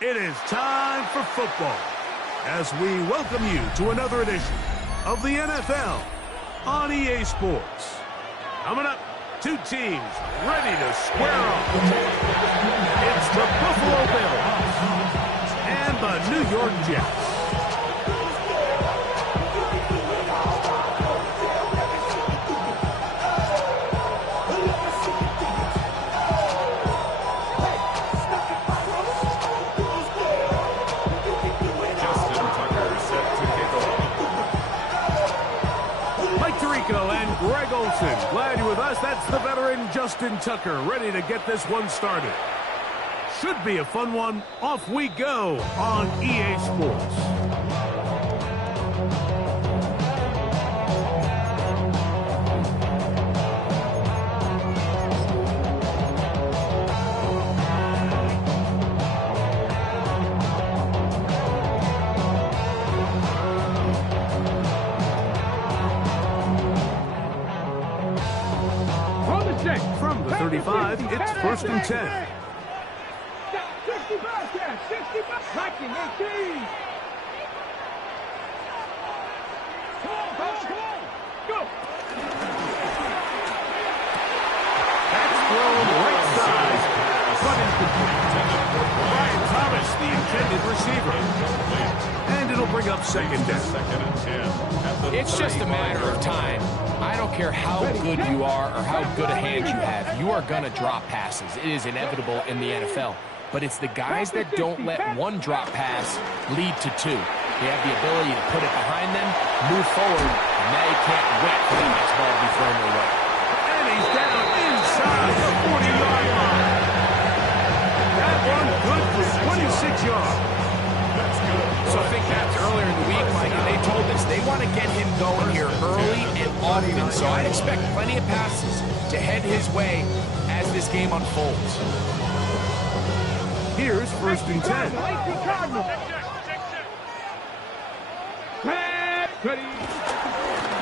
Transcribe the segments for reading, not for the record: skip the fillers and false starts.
It is time for football as we welcome you to another edition of the NFL on EA Sports. Coming up, two teams ready to square off. It's the Buffalo Bills and the New York Jets. And Greg Olsen, glad you're with us. That's the veteran Justin Tucker, ready to get this one started. Should be a fun one. Off we go on EA Sports. From the 35, it's 1st and 10. 60 back there, 60 back. Tracking 18. Come on, go. That's thrown right side, but incomplete. Brian Thomas, the intended receiver. And it'll bring up 2nd down. It's just a matter of time. I don't care how good you are or how good a hand you have. You are going to drop passes. It is inevitable in the NFL. But it's the guys that don't let one drop pass lead to two. They have the ability to put it behind them, move forward, and now you can't wait for the next ball to be thrown their way. And he's down inside the 40-yard line. That one good for 26 yards. So I think back to earlier in the week, Mike, and they told us they want to get him going here early and often. So I expect plenty of passes to head his way as this game unfolds. Here's 1st and 10.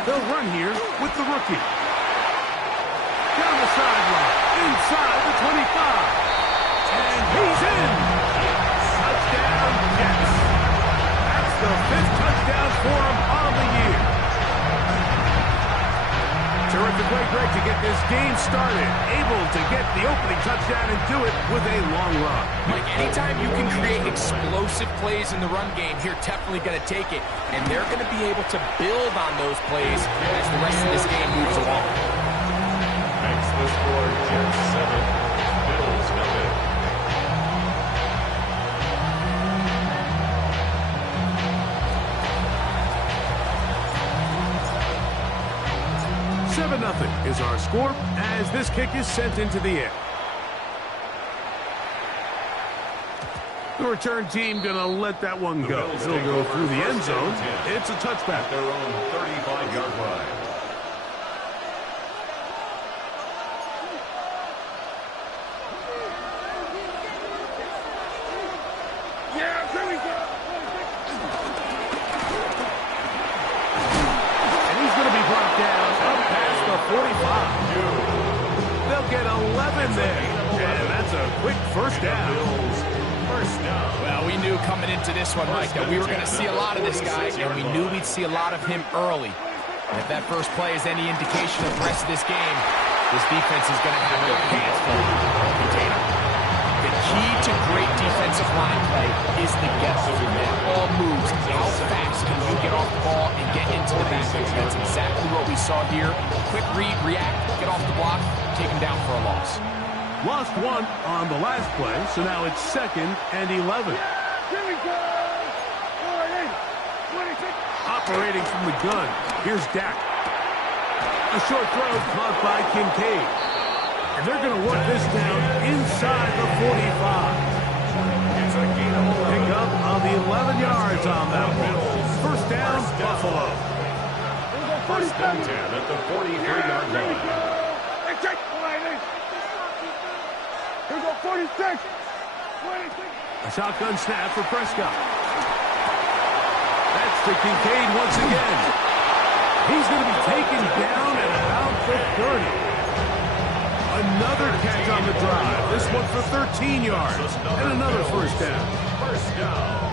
They'll run here with the rookie. Down the sideline, inside the 25. And he's in. Touchdown, Jets. That's the 5th touchdown for him on the year. Terrific way, Greg, to get this game started. Able to get the opening touchdown and do it with a long run. Mike, anytime you can create explosive plays in the run game, you're definitely going to take it. And they're going to be able to build on those plays as the rest of this game moves along. Makes the score Jets 7, Bills nothing. Nothing is our score as this kick is sent into the air. The return team going to let that one go. It'll go through the end zone. It's a touchback. Their own 35-yard line. 45. They'll get 11 there. And that's a quick first down. Well, we knew coming into this one, Mike, that we were going to see a lot of this guy, and we knew we'd see a lot of him early. And if that first play is any indication of the rest of this game, this defense is going to have their pants full of container. The key to great defensive line play is the get over that ball moves. How fast can you get off the ball and get into the backfield? That's exactly what we saw here. Quick read, react, get off the block, take him down for a loss. Lost one on the last play, so now it's 2nd and 11. Here we go. 26. Operating from the gun, here's Dak. A short throw caught by Kincaid. And they're going to work this down inside the 45. Pick up on the 11 yards on that one. First down, Buffalo. First and 10 at the 43-yard line. Here we go, 46. 26. A shotgun snap for Prescott. That's to Kincaid once again. He's going to be taken down at about the 30. Another catch on the drive. This one for 13 yards. And another first down.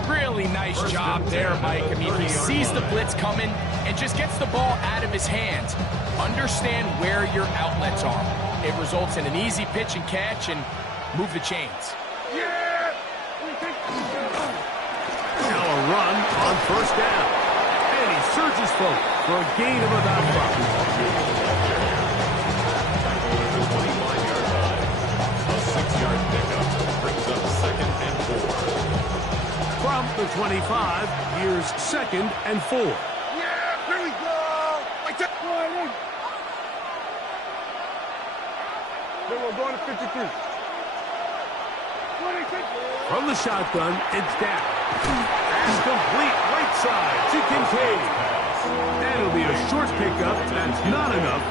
Really nice job there, Mike. I mean, he sees the blitz coming and just gets the ball out of his hands. Understand where your outlets are. It results in an easy pitch and catch and move the chains. Now a run on first down. And he surges forward for a gain of about 5. From the 25, here's 2nd and 4. Yeah, here we go. Then we're going to 53. 26. From the shotgun, it's Dak. And complete right side to Kincaid. That'll be a short pickup. That's not enough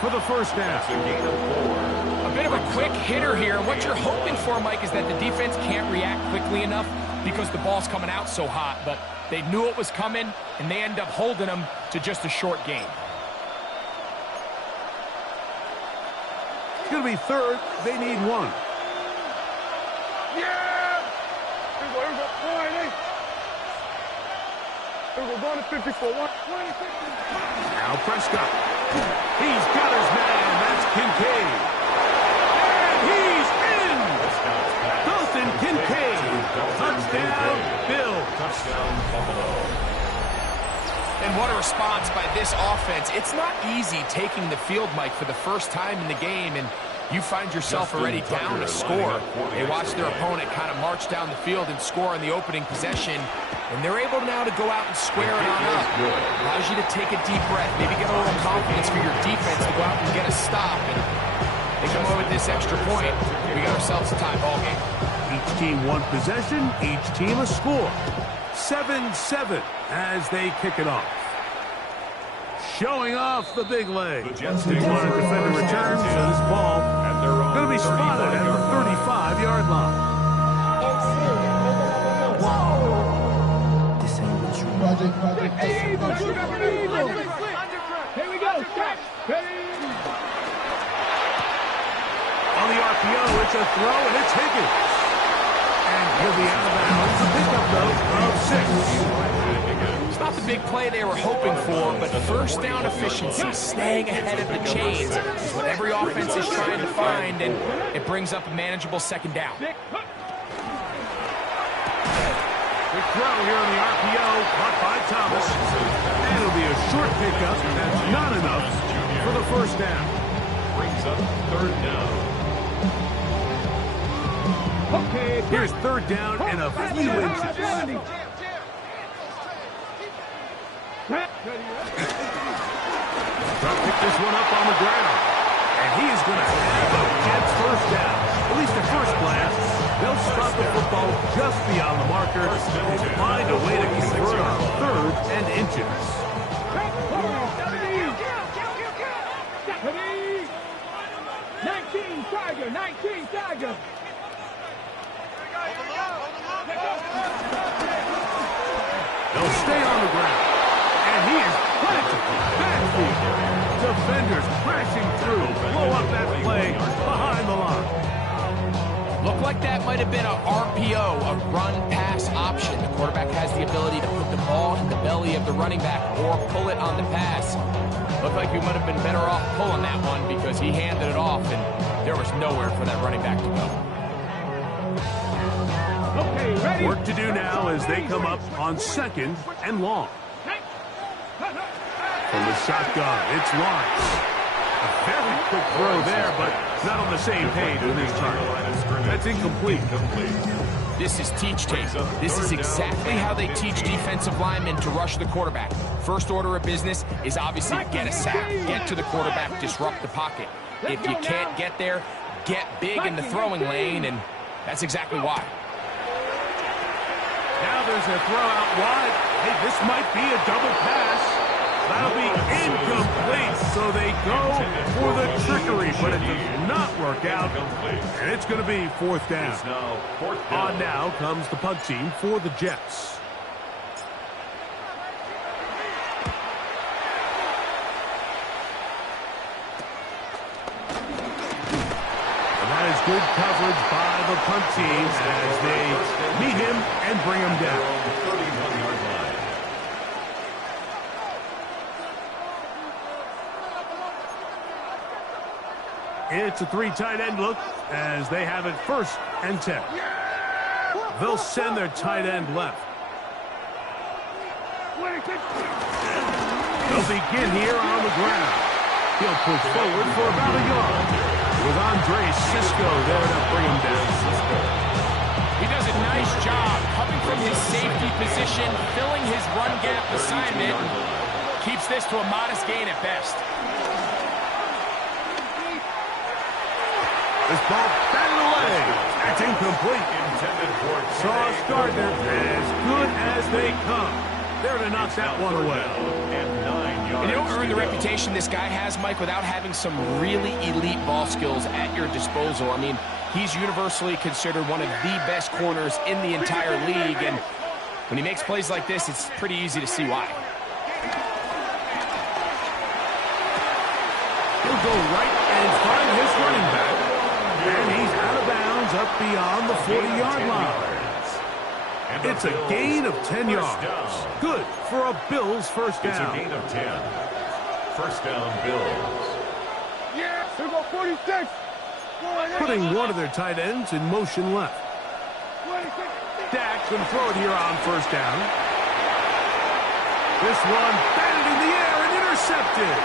for the first down. A bit of a quick hitter here. What you're hoping for, Mike, is that the defense can't react quickly enough because the ball's coming out so hot. But they knew it was coming, and they end up holding them to just a short gain. It's going to be 3rd. They need 1. Yeah! Here we go, 28. Here we go, going to 54. 26. Now Prescott. He's got his man. That's Kincaid. And he's in! Dalton Kincaid. Touchdown, Bill. Touchdown, Buffalo. And what a response by this offense. It's not easy taking the field, Mike, for the first time in the game, and you find yourself already down a score. They watch their opponent kind of march down the field and score on the opening possession, and they're able now to go out and square it on up. Allows you to take a deep breath, maybe get a little confidence for your defense to go out and get a stop. And they come away with this extra point. We got ourselves a tie ball game. Each team 1 possession, each team a score. 7-7 as they kick it off. Showing off the big leg. They want to defend a return, so this ball going to be spotted at the 35-yard line. Here we go. On the RPO, it's a throw, and it's Higgins. And he'll be out of bounds. A pickup, though, of 6. It's not the big play they were hoping for, but first down efficiency, staying ahead of the chains, is what every offense is trying to find, and it brings up a manageable second down. Quick throw here on the RPO, caught by Thomas. And it'll be a short pickup. That's not enough for the first down. Brings up 3rd down. Okay. Here's 3rd down and a few inches. Trying to pick this one up on the ground. And he is going to have a Jets first down. At least at first glance, they'll spot the football just beyond the marker and find a way to convert on 3rd and inches. 19 Tiger, 19 Tiger. They'll stay on the ground. And he is planted backfield to defenders crashing through. Blow up that play behind the line. Looked like that might have been a RPO, a run-pass option. The quarterback has the ability to put the ball in the belly of the running back or pull it on the pass. Looked like we might have been better off pulling that one because he handed it off, and there was nowhere for that running back to go. Okay, ready? Work to do now as they come up on 2nd and long. From the shotgun, it's Lawrence. A very quick throw there, but not on the same page with his target. That's incomplete. This is teach tape. This is exactly how they teach defensive linemen to rush the quarterback. First order of business is obviously get a sack, get to the quarterback, disrupt the pocket. If you can't get there, get big in the throwing lane, and that's exactly why. Now there's a throw out wide. Hey, this might be a double pass. That'll be incomplete, so they go for the trickery, but it does not work out, and it's going to be 4th down. On now comes the punt team for the Jets. And that is good coverage by the punt team as they meet him and bring him down. It's a 3 tight end look as they have it 1st and 10. They'll send their tight end left. They'll begin here on the ground. He'll push forward for about a yard. With Andre Cisco there to bring him down. He does a nice job coming from his safety position, filling his run gap assignment, and keeps this to a modest gain at best. This ball batted away. That's incomplete. Sauce Gardner as good as they come. There to knock that one away. And you don't earn the reputation this guy has, Mike, without having some really elite ball skills at your disposal. I mean, he's universally considered one of the best corners in the entire league, and when he makes plays like this, it's pretty easy to see why. He'll go right and find his running back. And he's out of bounds up beyond the 40-yard line. It's a gain of 10 yards. Good for a Bills 1st down. It's a gain of 10. 1st down, Bills. Yeah, here go 46. Putting one of their tight ends in motion left. Dak can throw it here on 1st down. This one batted in the air and intercepted.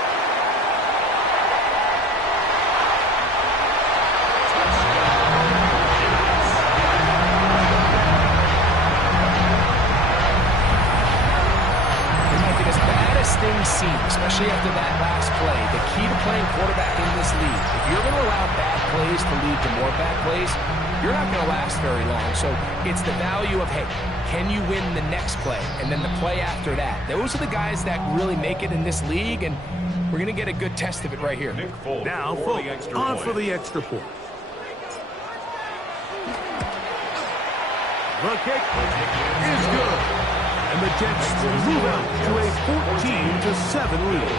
Things seem, especially after that last play, the key to playing quarterback in this league, if you're going to allow bad plays to lead to more bad plays, you're not going to last very long. So it's the value of, hey, can you win the next play? And then the play after that. Those are the guys that really make it in this league, and we're going to get a good test of it right here. Now, on for the extra point. The kick is good. And the Jets move out to a 14-7 lead.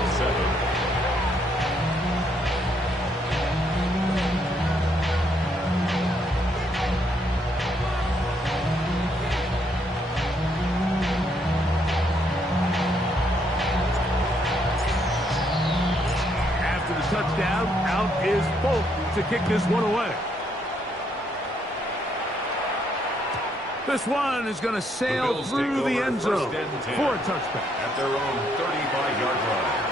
After the touchdown, out is Folk to kick this one away. This one is going to sail through the end zone for a touchdown. At their own 35-yard line.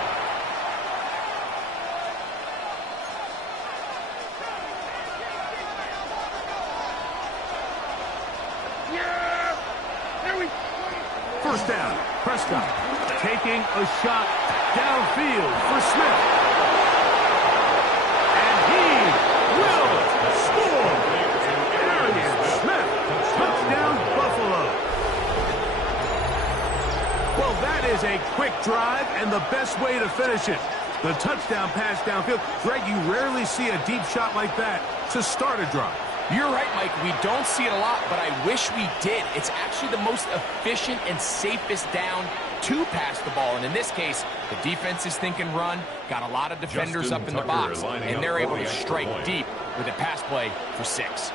Yeah! There we go. 1st down, Prescott taking a shot downfield for Smith. And he will score. Arian Smith. Touchdown, Buffalo. Well, that is a quick drive and the best way to finish it. The touchdown pass downfield. Greg, you rarely see a deep shot like that to start a drive. You're right, Mike. We don't see it a lot, but I wish we did. It's actually the most efficient and safest down to pass the ball. And in this case, the defense is thinking run, got a lot of defenders up in the box, and they're able to strike deep with a pass play for 6.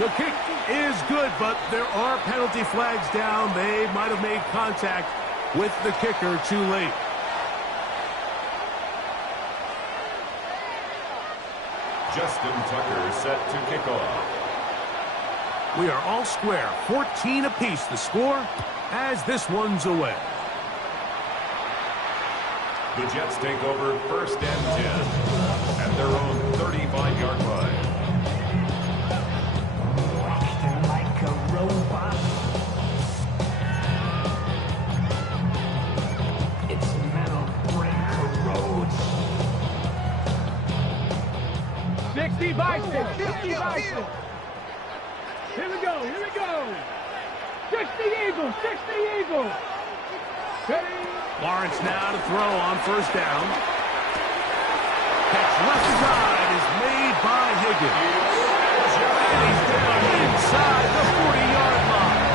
The kick is good, but there are penalty flags down. They might have made contact with the kicker too late. Justin Tucker set to kick off. We are all square, 14 apiece the score as this one's away. The Jets take over 1st and 10 at their own 35-yard line. Acting like a robot. Its metal brain corrodes. 60 bison, 60 bison. Here we go, here we go. 60 Eagles, 60 Eagles. Ready? Lawrence now to throw on 1st down. Catch left side is made by Higgins. And he's down inside the 40-yard line.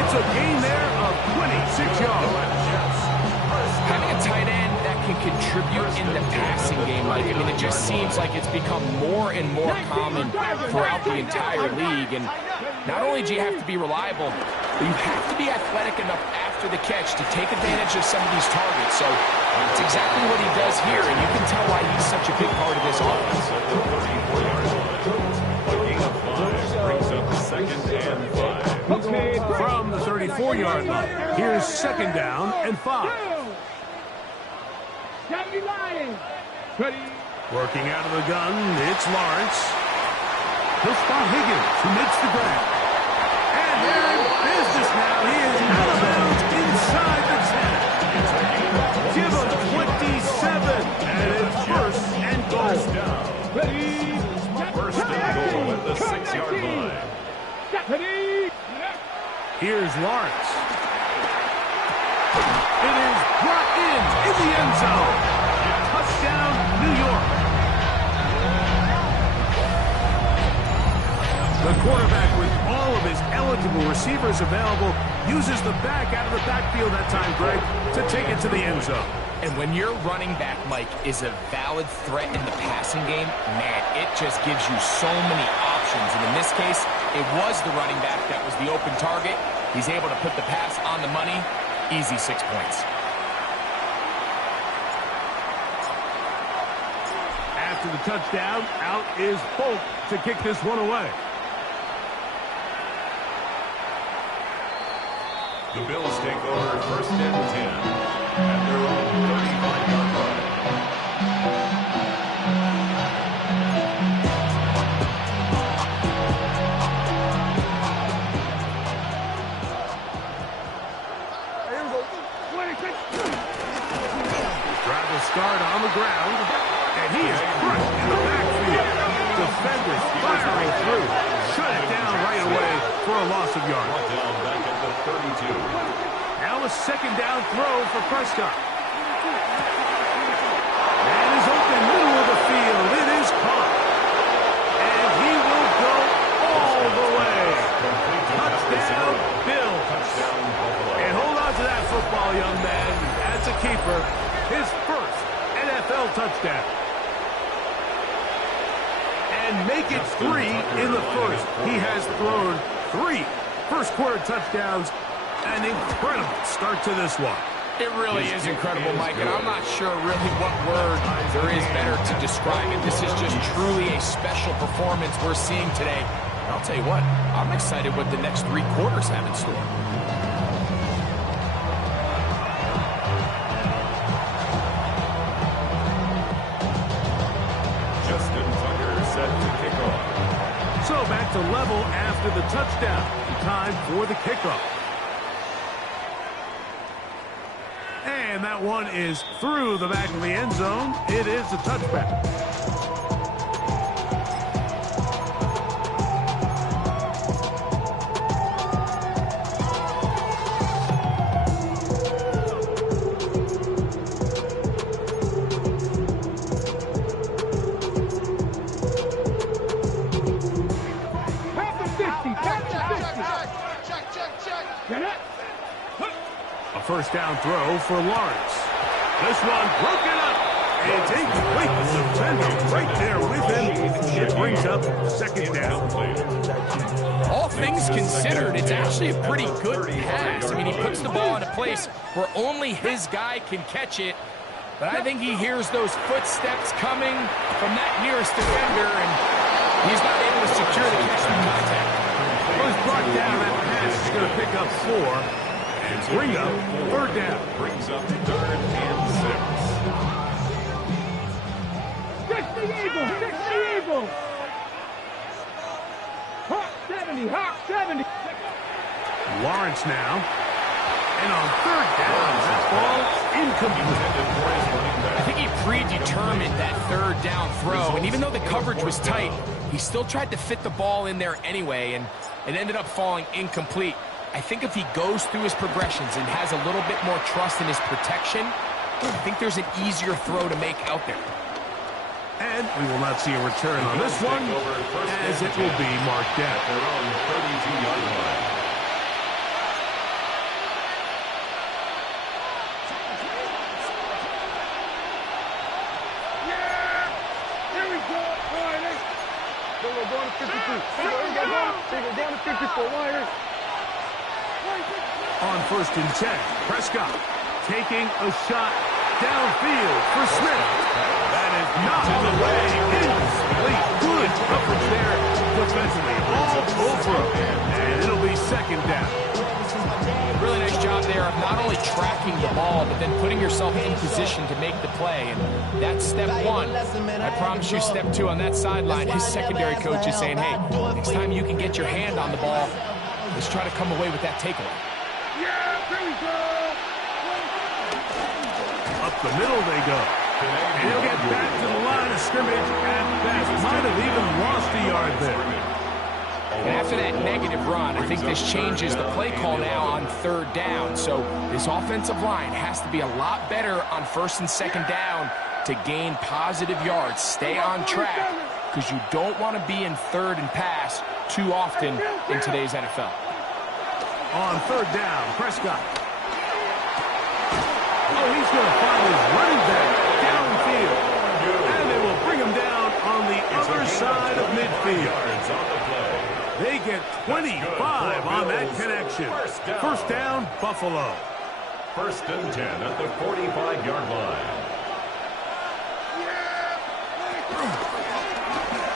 It's a gain there of 26 yards. Having a tight end that can contribute in the passing game, Mike, I mean, it just seems like it's become more and more common throughout the entire league. And not only do you have to be reliable, but you have to be athletic enough after the catch to take advantage of some of these targets. So that's exactly what he does here, and you can tell why he's such a big part of this offense. A gain of 5 brings up 2nd and 5. From the 34-yard line, here's 2nd down and 5. 70 Lions. Ready? Working out of the gun, it's Lawrence. He'll spot Higgins, who makes the grab. And they're in business now. He is out of bounds inside the 10. Give him 27, and it's 1st and goal. Ready? 1st and goal at the 6-yard line. Ready? Here's Lawrence. It is brought in the end zone. Touchdown, New York. The quarterback, with all of his eligible receivers available, uses the back out of the backfield that time, Greg, to take it to the end zone. And when your running back, Mike, is a valid threat in the passing game, man, it just gives you so many options. And in this case, it was the running back that was the open target. He's able to put the pass on the money. Easy 6 points. After the touchdown, out is Folk to kick this one away. The Bills take over 1st and 10 at their own 35-yard line. Drive start on the ground, and he is crushed in the backfield. Defenders firing through. Shut it down right away for a loss of yards. Brought down back at the 32. Now a 2nd down throw for Prescott. And is open middle of the field. It is caught. And he will go all the way. Touchdown, Bill. Touchdown, Buffalo. And hold on to that football, young man. That's a keeper. His 1st NFL touchdown. And make it 3 in the 1st. He has thrown 3 first-quarter touchdowns. An incredible start to this one. It really is incredible, Mike, and I'm not sure really what word there is better to describe it. This is just truly a special performance we're seeing today. And I'll tell you what, I'm excited what the next 3 quarters have in store. Justin Tucker set to kick off. So back to level after the touchdown. Time for the kickoff. And that one is through the back of the end zone. It is a touchback. Get it. A first down throw for Lawrence. This one broken up. It's incomplete. The defender right there with him. It brings up second down. All things considered, it's actually a pretty good pass. I mean, he puts the ball in a place where only his guy can catch it. But I think he hears those footsteps coming from that nearest defender, and he's not able to secure the catch through contact. Well, he's brought down. That pass is going to pick up 4 and bring up third down. Brings up 3rd and 6. Fix the Eagle. Fix the Eagle. Hawk 70. Hawk 70. Lawrence now. And on third down, that ball incomplete. I think he predetermined that third down throw, and even though the coverage was tight, he still tried to fit the ball in there anyway, and it ended up falling incomplete. I think if he goes through his progressions and has a little bit more trust in his protection, I think there's an easier throw to make out there. And we will not see a return on this one, as it will be marked down. Their own 32-yard line. Going to 52. Going to 54. On 1st and 10, Prescott taking a shot downfield for Smith. That is knocked away. Incomplete. Good coverage there defensively. All over him. And it'll be second down. Really nice job there of not only tracking the ball, but then putting yourself in position to make the play. And that's step 1. I promise you step 2 on that sideline. His secondary coach is saying, hey, next time you can get your hand on the ball, let's try to come away with that takeaway. Up the middle they go. And he'll get back to the line of scrimmage at best. Might have even lost a yard there. And after that negative run, I think this changes the play call now on third down. So this offensive line has to be a lot better on 1st and 2nd down to gain positive yards. Stay on track, because you don't want to be in 3rd and pass too often in today's NFL. On 3rd down, Prescott. Oh, he's going to find his running back downfield. And they will bring him down on the other side of midfield. They get 25 on that connection. First down, Buffalo. 1st and 10 at the 45-yard line.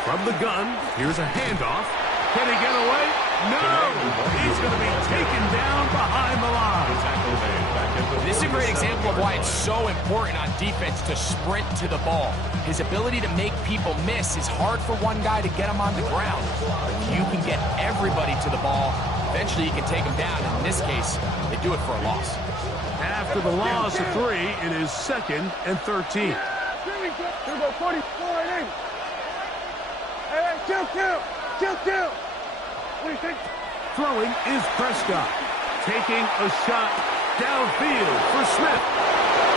From the gun, here's a handoff. Can he get away? No! He's going to be taken down behind the line. This is a great example of why it's so important on defense to sprint to the ball. His ability to make people miss is hard for one guy to get him on the ground. When you can get everybody to the ball, eventually you can take them down. And in this case, they do it for a loss. After the loss of 3, it is 2nd and 13. Here we go, 44 and 8. Hey, chill. What do you think? Throwing is Prescott. Taking a shot downfield for Smith.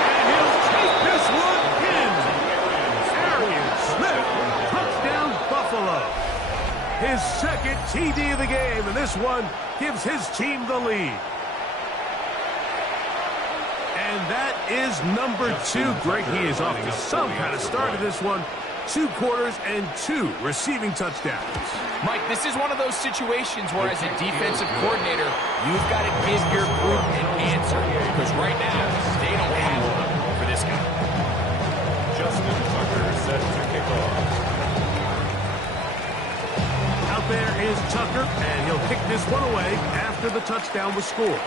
And he'll take this one in. Arian Smith, touchdown Buffalo. His 2nd TD of the game, and this one gives his team the lead. And that is number 2. Greg, he is off to some kind of start of this one. 2 quarters and 2 receiving touchdowns. Mike, this is one of those situations where as a defensive coordinator, you've got to give your group an answer, because right now, they don't have one for this guy. Justin Tucker set to kick off. Out there is Tucker, and he'll kick this one away after the touchdown was scored.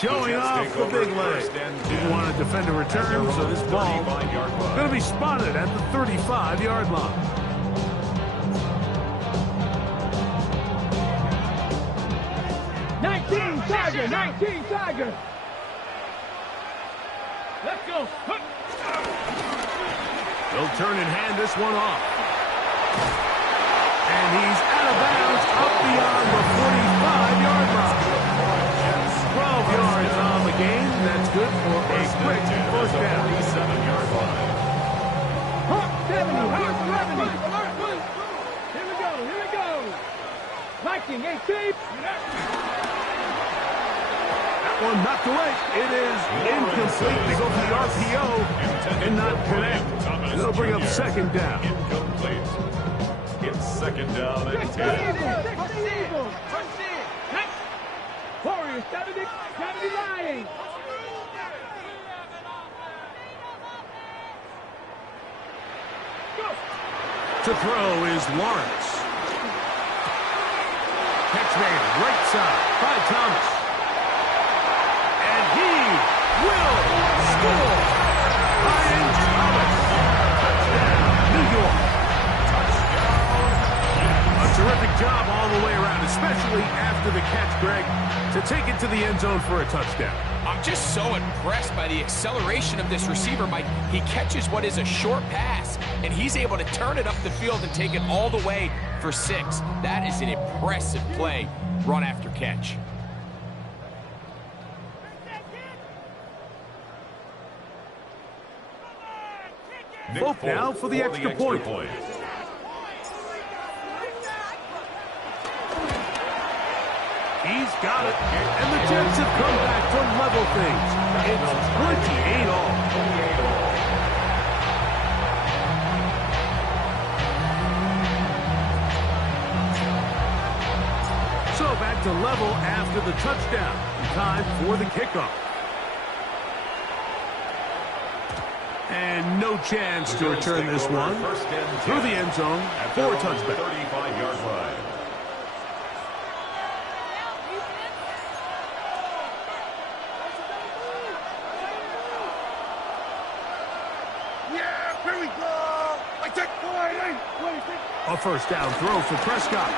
Showing off the big leg. Didn't want to defend a return, so this ball going to be spotted at the 35-yard line. Nineteen Tiger. Let's go. They'll turn and hand this one off. And he's out of bounds up beyond the 45-yard line. 12 yards on the game. That's good for a quick first down. 37-yard line. Hawk 70. Here we go. Mike blocking, 18. That one knocked away. It is incomplete. They go for the RPO and not connect. They'll bring up second down. Incomplete. It's second down and 10. Warriors, gotta be lying. To throw is Lawrence. Catch made right side by Thomas. And he will score. Ryan Thomas. Touchdown, New York. A terrific job all the way around, especially after the catch, Greg, to take it to the end zone for a touchdown. I'm just so impressed by the acceleration of this receiver, Mike. He catches what is a short pass, and he's able to turn it up the field and take it all the way for 6. That is an impressive play, run after catch. Both now for the extra point. He's got it, and the Jets have come back to level things. It's 28 all. So back to level after the touchdown. Time for the kickoff. And no chance to return this one through the end zone for a touchback. 35-yard line. A first down throw for Prescott.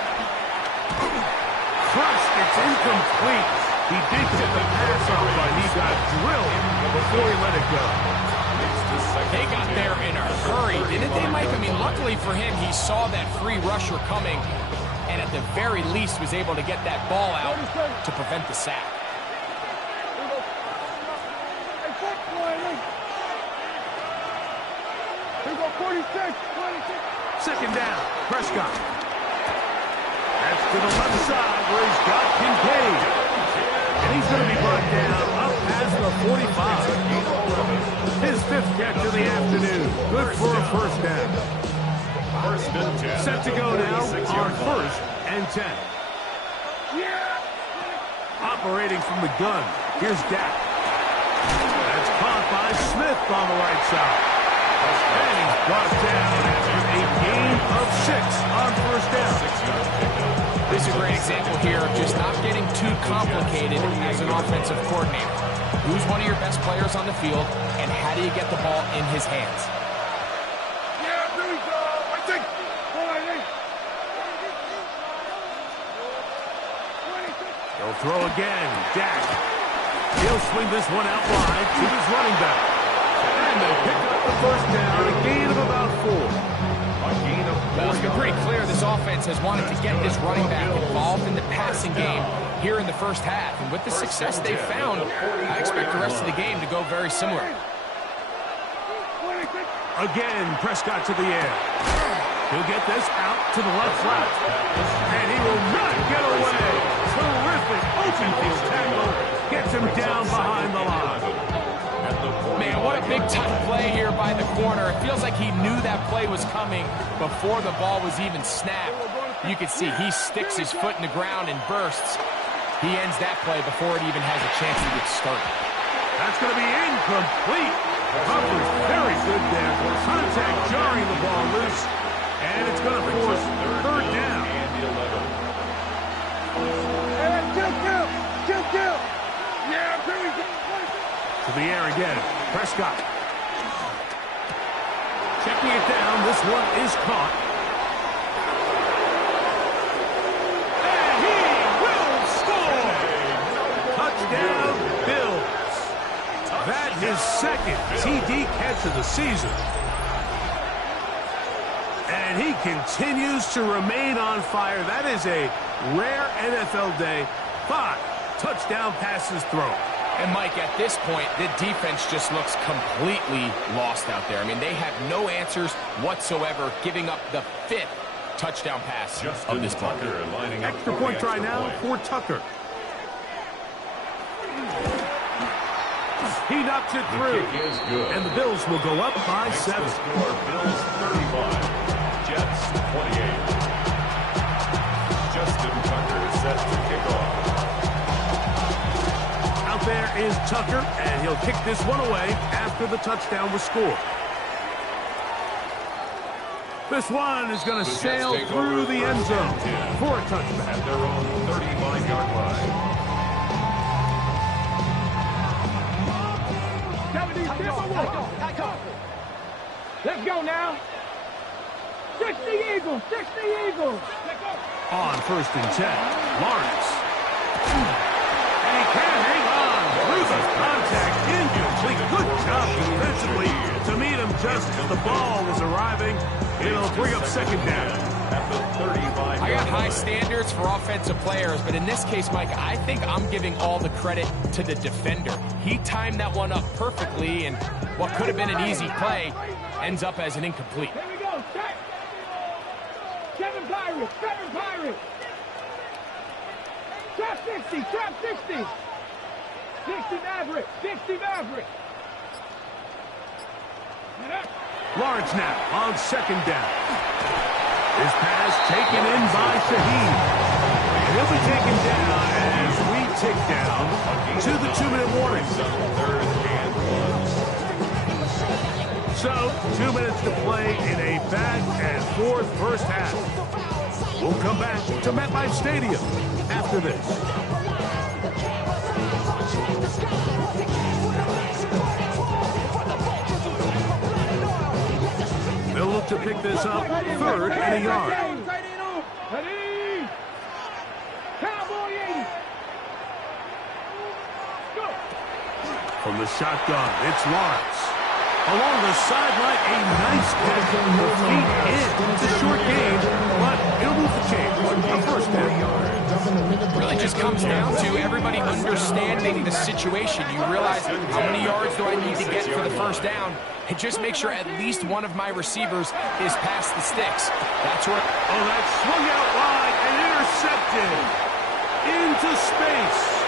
Crushed, it's incomplete. He did get the pass off, but he got drilled before he let it go. They got there in a hurry, didn't they, Mike? I mean, luckily for him, he saw that free rusher coming, and at the very least was able to get that ball out to prevent the sack. Second down, Prescott. That's to the left side where he's got Kincaid. And he's going to be brought down up past the 45. His 5th catch of the afternoon. Good for a first down. Set to go now on 1st and 10. Operating from the gun. Here's Dak. That's caught by Smith on the right side. And he's brought down after a gain of 6 on first down. This is a great example here of just not getting too complicated as an offensive coordinator. Who's one of your best players on the field, and how do you get the ball in his hands? Yeah, there we go. I think. He'll throw again. Dak. He'll swing this one out wide to his running back. And they'll pick up the first down, a gain of about 4. Well, it's been pretty clear this offense has wanted to get this running back involved in the passing game here in the first half. And with the success they've found, I expect the rest of the game to go very similar. Again, Prescott to the air. He'll get this out to the left flat. And he will not get away. Terrific open field tackle. Gets him down behind the line. Man, what a big tough play here by the corner. It feels like he knew that play was coming before the ball was even snapped. You can see he sticks his foot in the ground and bursts. He ends that play before it even has a chance to get started. That's going to be incomplete. Coverage very good there. Contact jarring the ball loose. And it's going to force 3rd down. Kill. Yeah, here we go. To the air again. Prescott. Checking it down. This one is caught. And he will score. Touchdown, Bills. That his 2nd TD catch of the season. And he continues to remain on fire. That is a rare NFL day. 5 touchdown passes thrown. And, Mike, at this point, the defense just looks completely lost out there. I mean, they have no answers whatsoever, giving up the 5th touchdown pass of this ball. Extra point try now for Tucker. He knocks it through. And the Bills will go up by 7. Score, Bills 35, Jets 28. Justin Tucker is set to kick off. Out there is Tucker, and he'll kick this one away after the touchdown was scored. This one is going to sail through the end zone for a touchdown. At their own 35-yard line. Let's go now. 60 Eagles, 60 Eagles. On 1st and 10, Lawrence. And he can hang on through the contact, incomplete. Good job defensively to meet him just as the ball was arriving. It'll bring up 2nd down. At the 35. I got high standards for offensive players, but in this case, Mike, I think I'm giving all the credit to the defender. He timed that one up perfectly, and what could have been an easy play ends up as an incomplete. Here we go. Check. 7 Pirates. 7 Pirates. Trap 60. Trap 60. 60 Maverick. 60 Maverick. Lawrence now on 2nd down. His pass taken in by Shaheed. And he'll be taken down as we tick down to the 2-minute warning. 3rd and 1. So, 2 minutes to play in a back-and-forth first half. We'll come back to MetLife Stadium after this. They'll look to pick this up 3rd and a yard. Ready? Cowboy 80. Go. From the shotgun, it's Lawrence. Along the sideline, a nice catch. The feet in. It's a short gain, but it'll move the chain. A first down. Really just comes down to everybody understanding the situation. You realize how many yards do I need to get for the first down, and just make sure at least one of my receivers is past the sticks. That's where... Oh, that swung out wide and intercepted into space.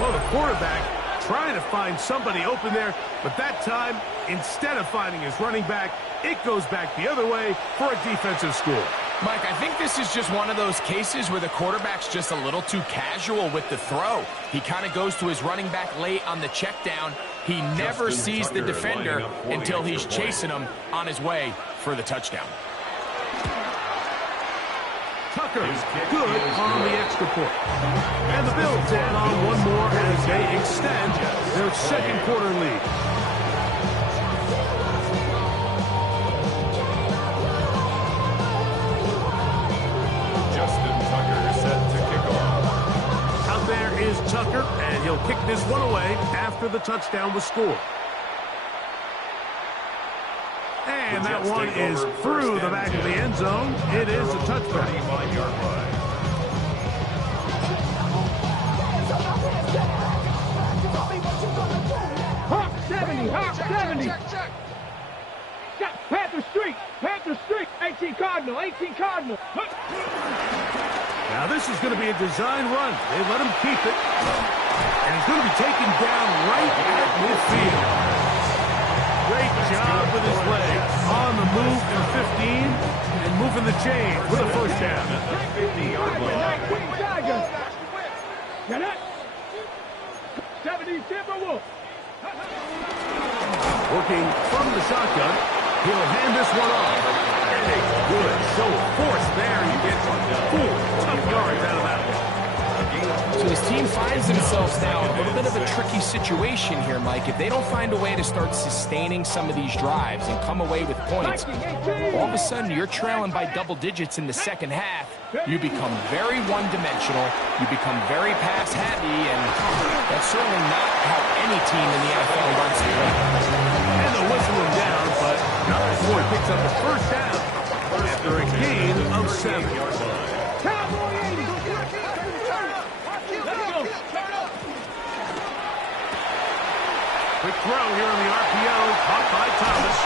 Well, the quarterback trying to find somebody open there, but that time, instead of finding his running back, it goes back the other way for a defensive score. Mike, I think this is just one of those cases where the quarterback's just a little too casual with the throw. He kind of goes to his running back late on the check down. He never sees the defender until he's chasing him on his way for the touchdown. Tucker, good on the extra point. And the Bills add on one more as they extend their 2nd quarter lead. Justin Tucker is set to kick off. Out there is Tucker, and he'll kick this one away after the touchdown was scored. And that one is through the back of the end zone. It is a touchback. 35-yard line. Hawk 70. Hawk 70. Got Panther Street. Panther Street. 18 Cardinal. 18 Cardinal. Now this is going to be a design run. They let him keep it. And he's going to be taken down right at midfield. Great job with his legs. On the move in 15 and moving the chain with a first down. 50-yard line. Got it? 70 Timberwolves. Working from the shotgun, he'll hand this one off. And a good show of force there. You get 4 tough yards out of that one. So this team finds themselves now in a little bit of a tricky situation here, Mike. If they don't find a way to start sustaining some of these drives and come away with points, all of a sudden you're trailing by double digits in the second half. You become very one-dimensional. You become very pass-happy, and that's certainly not how any team in the NFL wants to play. And they'll whistle him down, but not before he picks up the first down after a gain of 7. Cowboy 80. Let's go. Quick throw here on the RPO, caught by Thomas.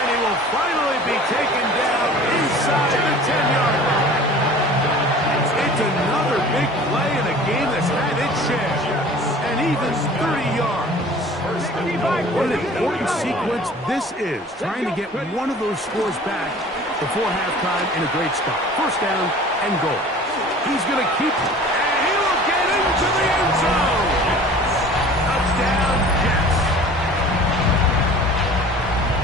And he will finally be taken down inside the 10-yard line. It's another big play in a game that's had its share. And even 30 yards. What an important sequence this is, trying to get one of those scores back before halftime in a great spot. First down and goal. He's going to keep it, and he will get into the end zone. Touchdown, Jets.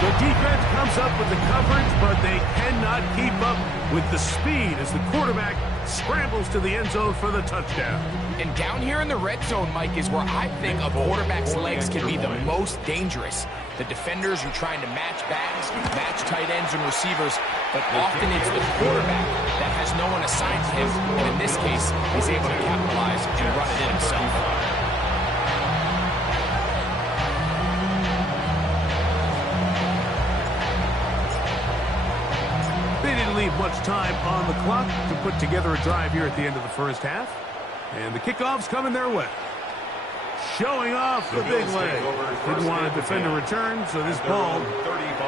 The defense comes up with the coverage, but they cannot keep up with the speed as the quarterback scrambles to the end zone for the touchdown. And down here in the red zone, Mike, is where I think a quarterback's legs can be the most dangerous. The defenders are trying to match backs, match tight ends and receivers, but often it's the quarterback that has no one assigned to him, and in this case, he's able to capitalize and run it in himself. They didn't leave much time on the clock to put together a drive here at the end of the first half. And the kickoff's coming their way. Showing off the big leg. Didn't want to defend a return, so this ball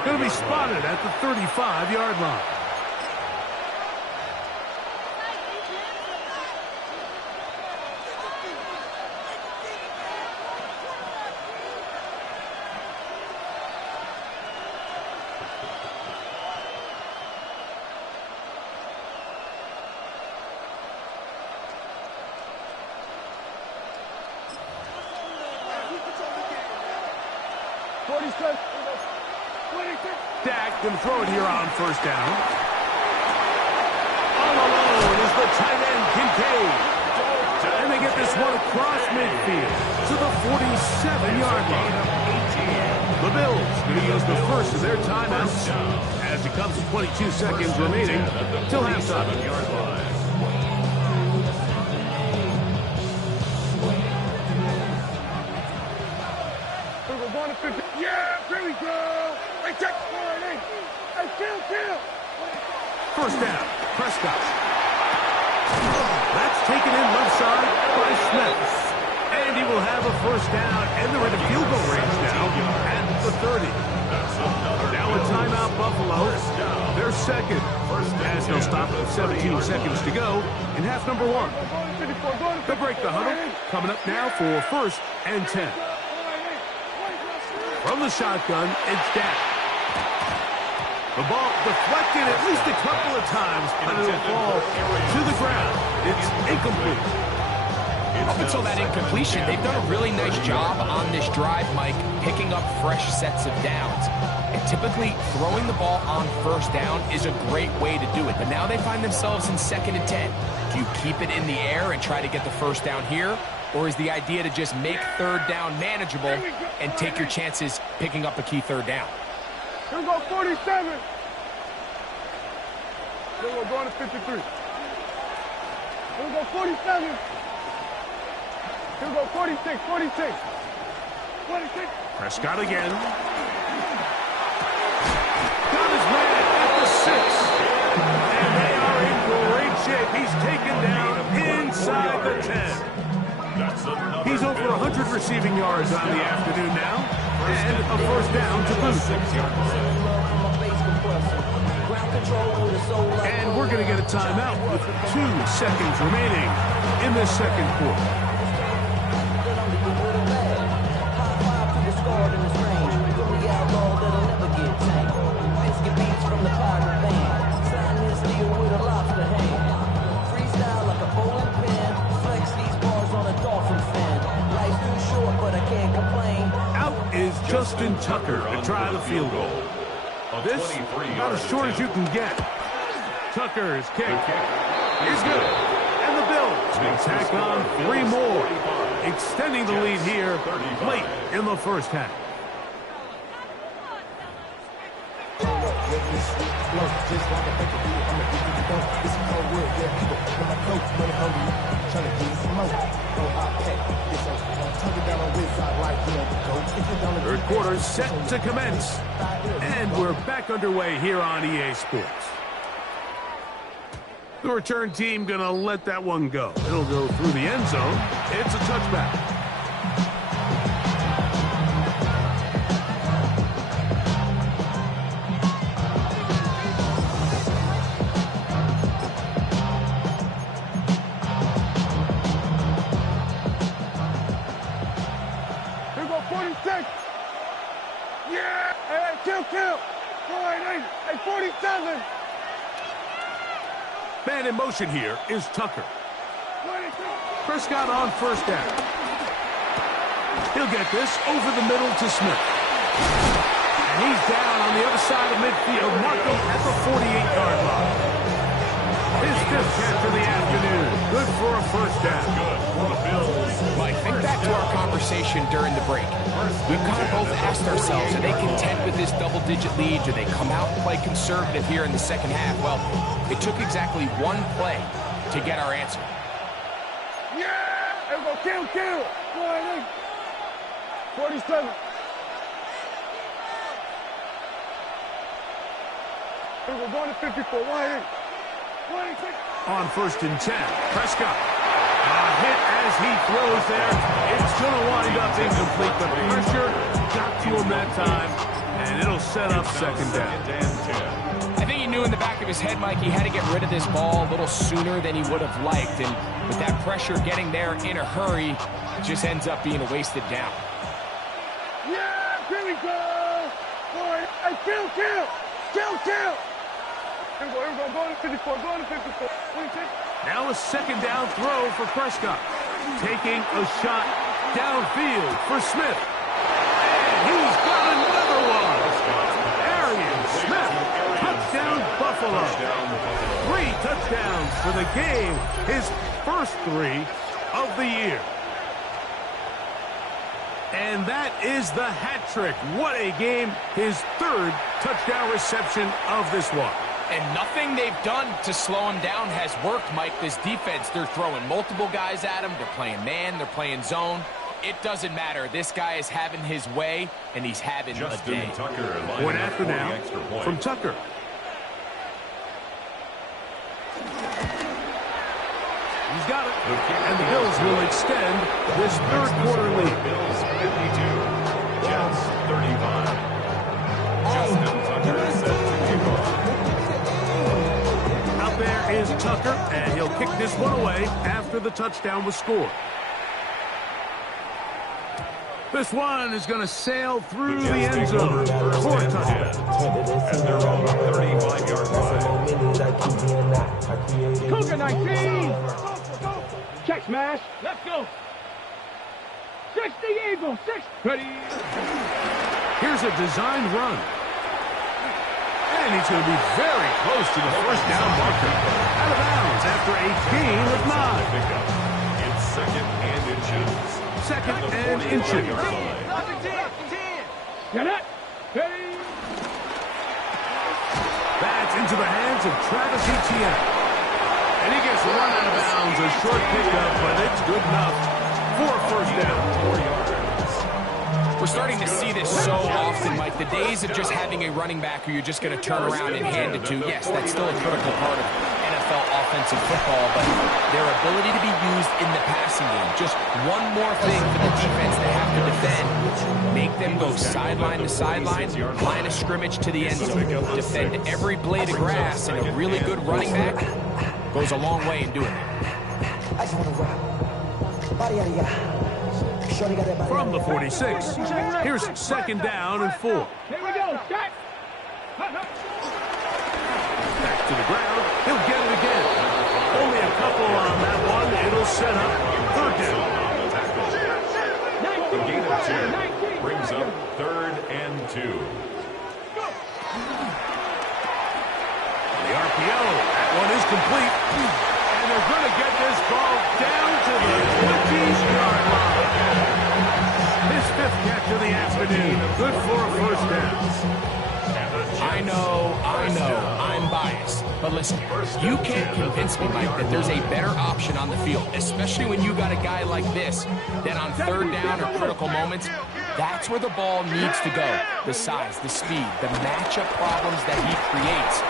going to be spotted at the 35-yard line. Dak going to throw it here on first down. All alone is the tight end, Kincaid. And they get this one across midfield to the 47-yard line. The Bills going to use the first of their timeouts as it comes to 22 seconds remaining till halftime. Yeah, here we go. Hey, check. Hey, kill. First down, Prescott. That's taken in left side by Smith. And he will have a first down, and they're in a field goal range now at the 30. Now a timeout, Buffalo. They're second. As they'll stop with 17 seconds to go in half number one. They'll break the huddle. Coming up now for first and 10. From the shotgun, it's Dak. The ball deflected at least a couple of times, but it'll fall to the ground. It's incomplete. Up until that incompletion, they've done a really nice job on this drive, Mike, picking up fresh sets of downs. And typically, throwing the ball on first down is a great way to do it. But now they find themselves in 2nd and 10. Do you keep it in the air and try to get the first down here? Or is the idea to just make third down manageable and take your chances picking up a key third down? Here we go, 47. Here we go, going to 53. Here we go, 47. Here we go, 46. 46. Prescott again. Got his man at the 6. And they are in great shape. He's taken down inside the 10. He's over 100 receiving yards on the afternoon now, and a first down to boot. And we're going to get a timeout with 2 seconds remaining in this second quarter. Out is Justin Tucker to try the field goal. This about as short as you can get. Tucker's kick is good. And the Bills will tack on 3 more, extending the lead here late in the first half. Third quarter set to commence. And we're back underway here on EA Sports. The return team going to let that one go. It'll go through the end zone. It's a touchback. 46. Yeah. Hey, kill. 488. Hey, 47. Man in motion here is Tucker. 22. Prescott on first down. He'll get this over the middle to Smith. And he's down on the other side of midfield, marking at the 48-yard line. His fifth catch of the afternoon. Good for a first down. Good for the Bills. Mike, think back to our conversation during the break. We've kind of both asked ourselves, are they content with this double-digit lead? Do they come out and play conservative here in the second half? Well, it took exactly one play to get our answer. Yeah. Here we go. Kill. 488. 47. Here we go. Going to 54. 188. 26. On first and 10, Prescott. Hit as he throws there. It's going to wind up incomplete, but pressure got to him that time, and it'll set up second down. I think he knew in the back of his head, Mike, he had to get rid of this ball a little sooner than he would have liked, and with that pressure getting there in a hurry, it just ends up being a wasted down. Yeah, here we go. Boy, hey, kill. Here we go. Going to 54. Going to 54. 26. Now a second down throw for Prescott. Taking a shot downfield for Smith. And he's got another one. Arian Smith. Touchdown Buffalo. 3 touchdowns for the game. His first 3 of the year. And that is the hat trick. What a game. His 3rd touchdown reception of this one. And nothing they've done to slow him down has worked, Mike. This defense, they're throwing multiple guys at him. They're playing man. They're playing zone. It doesn't matter. This guy is having his way, and he's having a day. Point after now from Tucker. He's got it. And the Bills will extend this third quarter lead. Bills 52. Jets 35. Justin Tucker set to kick off. Out there is Tucker, and he'll kick this one away after the touchdown was scored. This one is going to sail through the end zone for a touchdown. At their own 35-yard line. Cougar 19. Check smash. Let's go. 60 Eagle. 6. Ready. Here's a designed run. And he's going to be very close to the first down marker. Out of bounds after a gain of 9. Pickup. It's second and inches. Second and inches. Get it. Ready. That's into the hands of Travis Etienne. And he gets run out of bounds. A short pickup, but it's good enough for a first down. 4 yards. We're starting to see this so often, Mike. The days of just having a running back who you're just going to turn around and hand it to, yes, that's still a critical part of NFL offensive football, but their ability to be used in the passing game, just one more thing for the defense they have to defend. Make them go sideline to sideline, line of scrimmage to the end zone. Defend every blade of grass, and a really good running back goes a long way in doing it. From the 46, here's second down and 4. Here we go. Check. Back to the ground. He'll get it again. Only a couple on that one. It'll set up third down. A gain of 2 brings up 3rd and 2. The RPO. That one is complete. And they're going to get this ball down to the 20-yard line. His 5th catch of the afternoon. Good for a first down. I know, I'm biased. But listen, you can't convince me, Mike, that there's a better option on the field, especially when you got a guy like this, that on third down or critical moments, that's where the ball needs to go. The size, the speed, the matchup problems that he creates.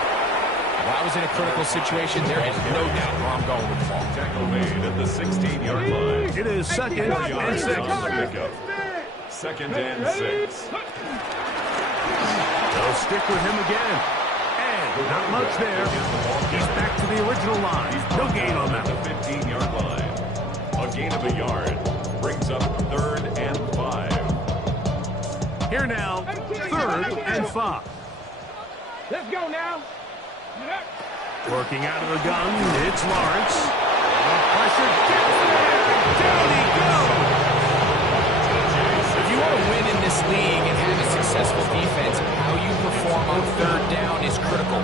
If I was in a critical situation, there is no doubt where I'm going with the ball. Tackle made at the 16-yard line. It is second and 6. Second and 6. They'll stick with him again. And not much there. He's back to the original line. No gain on that. The 15-yard line. A gain of a yard brings up 3rd and 5. Here now, 3rd and 5. Let's go now. Working out of the gun, it's Lawrence. The pressure gets there, and down he goes. If you want to win in this league and have a successful defense, how you perform on 3rd down is critical.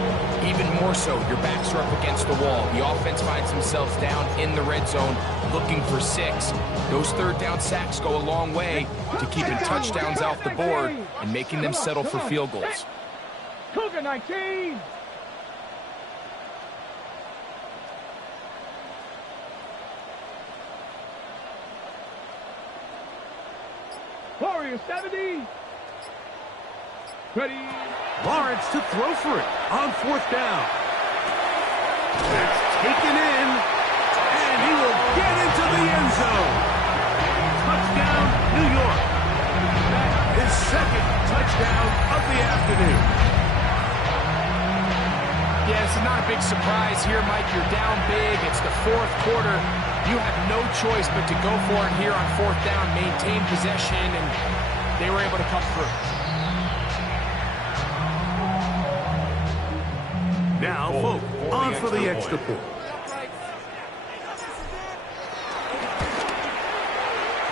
Even more so, your backs are up against the wall. The offense finds themselves down in the red zone looking for 6. Those 3rd down sacks go a long way to keeping touchdowns off the board and making them settle for field goals. Cougar 19. Warrior 70. Ready. Lawrence to throw for it on 4th down. That's taken in, and he will get into the end zone. Touchdown, New York. That is 2nd touchdown of the afternoon. Yeah, this is not a big surprise here, Mike. You're down big. It's the 4th quarter. You have no choice but to go for it here on 4th down, maintain possession, and they were able to come through. Now, Folk on for the extra point.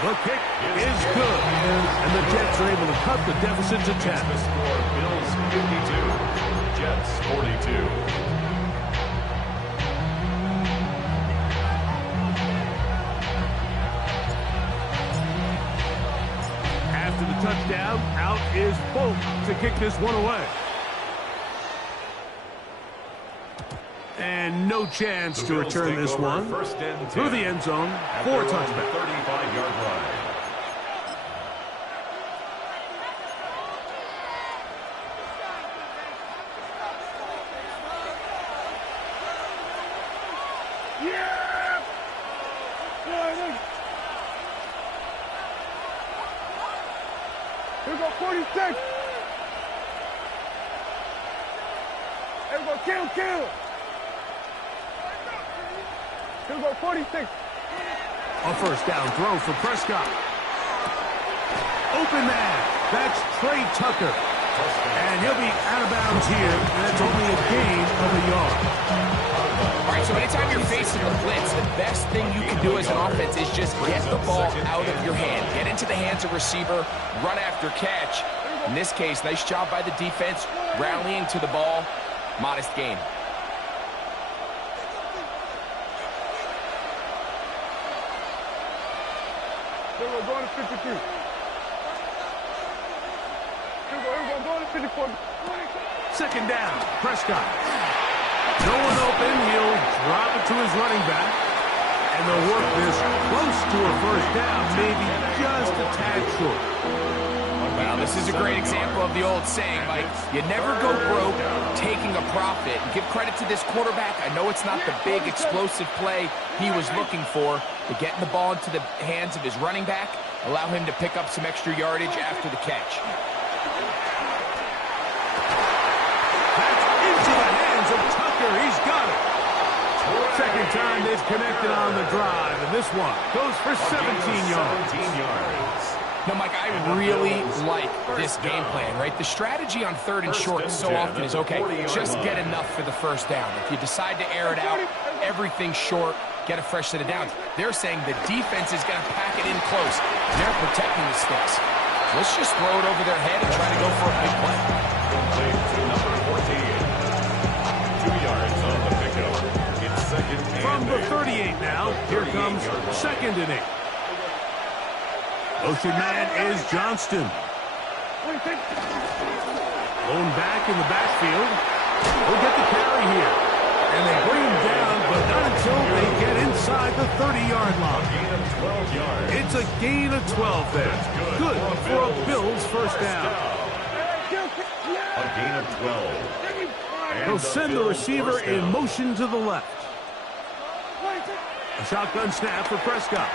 The kick is good, and the Jets are able to cut the deficit to 10. The score, Bills 52, Jets 42. After the touchdown, out is Folk to kick this one away. And no chance to return this one through the end zone for a touchback. 35-yard line. Yeah! Here we go, 46. Here we go, kill. Here we go, 46. A 1st down throw for Prescott. Open man. That's Trey Tucker. And he'll be out of bounds here, and it's only a gain of a yard. All right, so anytime you're facing the blitz, the best thing you can do as an offense is just get the ball out of your hand. Get into the hands of receiver, run after catch. In this case, nice job by the defense, rallying to the ball. Modest gain. Here we go, going to 53. Here we go, going to 54. 2nd down, Prescott. No one open. He'll drop it to his running back. And they'll work this close to a 1st down, maybe just a tad short. Well, this is a great example of the old saying, Mike. You never go broke taking a profit. And give credit to this quarterback. I know it's not the big, explosive play he was looking for, but getting the ball into the hands of his running back, allow him to pick up some extra yardage after the catch. That's into the hands of Tucker. He's got it. 2nd time they've connected on the drive, and this one goes for 17 yards. Now, Mike, I really like this game plan, right? The strategy on 3rd and short so often is, okay, just get enough for the 1st down. If you decide to air it out, everything short, get a fresh set of downs. They're saying the defense is going to pack it in close. They're protecting the sticks. Let's just throw it over their head and try to go for a big play. Complete to number 14. 2 yards on the pickup. It's 2nd and From the 8. 38 now, here comes 2nd and 8. Motion man is Johnston. Blown back in the backfield. We'll get the carry here. And they bring him down, but not until they get inside the 30-yard line. Gain of 12 yards. It's a gain of 12 there. Good for a Bills 1st down. A gain of 12. He'll send the receiver in motion to the left. A shotgun snap for Prescott.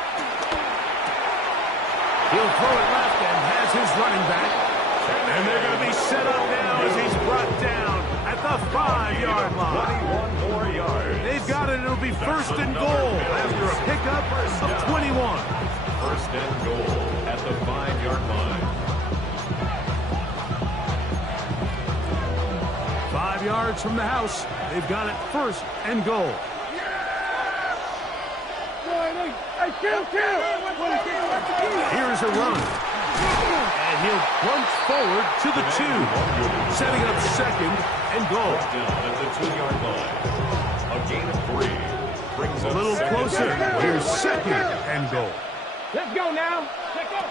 He'll throw it left and has his running back. And they're going to be set up now as he's brought down at the 5-yard line. 21 more yards. They've got it. It'll be 1st and goal after a pickup of 21. 1st and goal at the 5-yard line. yards from the house. They've got it first and goal. Here's a run. And he'll plunge forward to the 2. Setting up second and goal. Down at the 2-yard line. A gain of 3. Brings A little closer. Here's second and goal. Let's go now. Let's go.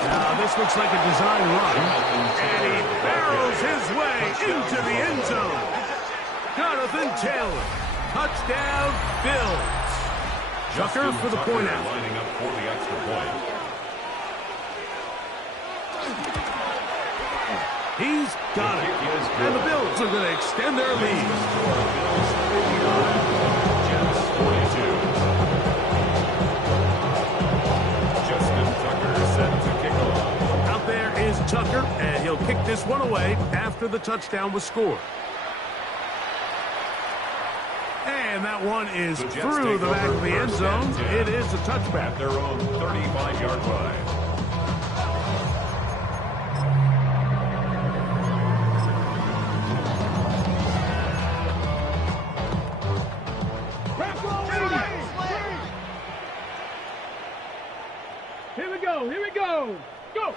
Now this looks like a design run. And he barrels his way into the end zone. Jonathan Taylor. Touchdown, Bills. Tucker for the point out. Lining up for the extra point. He's got it. And the Bills are going to extend their lead. Jets 42. Justin Tucker set to kick off. Out there is Tucker, and he'll kick this one away after the touchdown was scored. And that one is through the back of the end zone. It is a touchback. At their own 35-yard line. Here we go. Here we go. Go.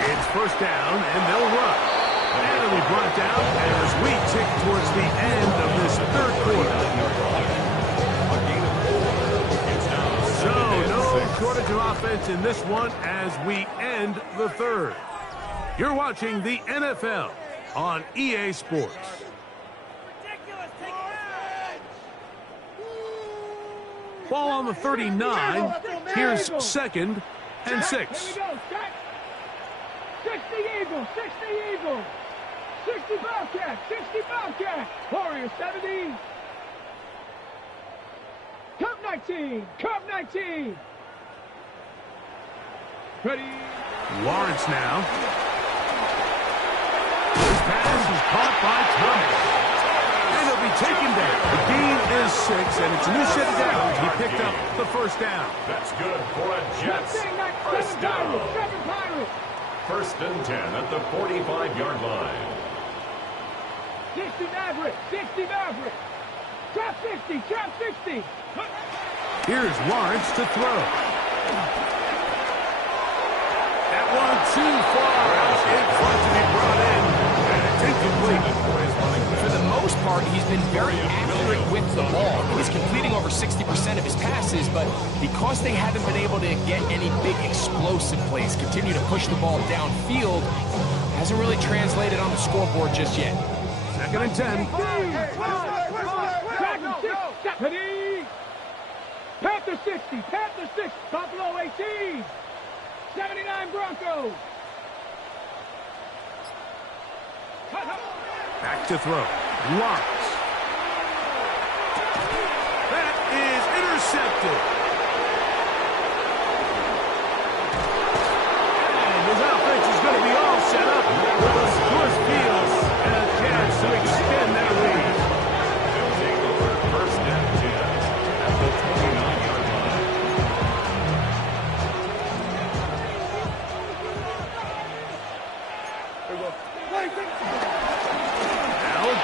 It's first down, and they'll run. And it'll be brought down as we tick towards the end of this third quarter. So, no shortage of offense in this one as we end the third. You're watching the NFL on EA Sports. Ball on the 39. Here's second and 6. Here we go. 60 Eagles. 60 Eagles. 60 Bobcats. 60 Bobcats. Warriors 70. Cup 19. Cup 19. Ready. Lawrence now. This pass is caught by Thomas. And he'll be taken down. The gain is 6, and it's a new set of downs. He picked up the first down. That's good for a Jets. First down. First and 10 at the 45-yard line. 60 Maverick. 60 Maverick. Trap 60. Trap 60. Here's Lawrence to throw. That one too far out in front to be brought in. And it's incomplete. For the most part, he's been very accurate with the ball. He's completing over 60% of his passes, but because they haven't been able to get any big explosive plays, continue to push the ball downfield, hasn't really translated on the scoreboard just yet. Second and 10. Panther 60. Panther 6. Buffalo 18. 79 Broncos. Back to throw. Lawrence. That is intercepted. And his offense is going to be all set up with a scorch field and a chance to extend that lead. They'll take over first and 10 at the 29-yard line.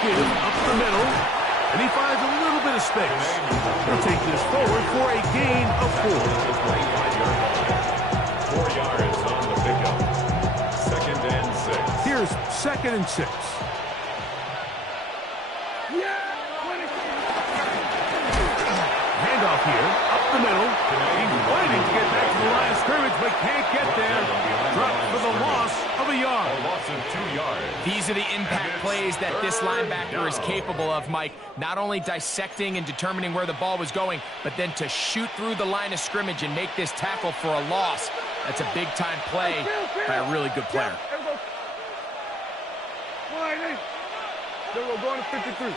Give up the middle, and he finds a little bit of space. He'll take this forward for a gain of 4. 4 yards on the pickup. Second and 6. Here's second and 6. Handoff here, up the middle. He's waiting to get back to the line of scrimmage, but can't get there. Dropped for the loss of a yard. A loss of 2 yards. These are the impact plays that this linebacker is capable of, Mike. Not only dissecting and determining where the ball was going, but then to shoot through the line of scrimmage and make this tackle for a loss. That's a big-time play by a really good player. We're going to 53.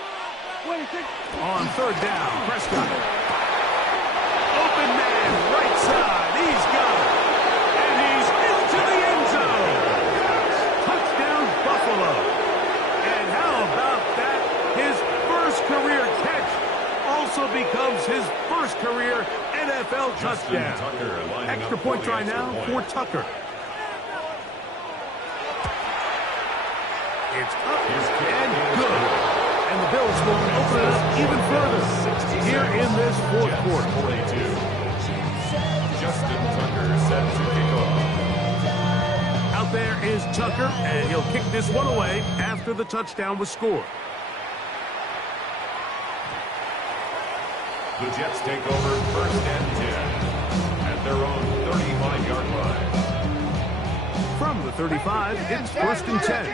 26. On third down, Prescott. Open man, right side. He's got it. And he's into the end zone. Touchdown, Buffalo. And how about that? His first career catch also becomes his first career NFL touchdown. Extra point try now for Tucker. It's up and good. And the Bills will open it up even further here in this fourth quarter. 42. Justin Tucker set to kick off. Out there is Tucker, and he'll kick this one away after the touchdown was scored. The Jets take over first and 10 at their own 35-yard line. From the 35, it's first and 10.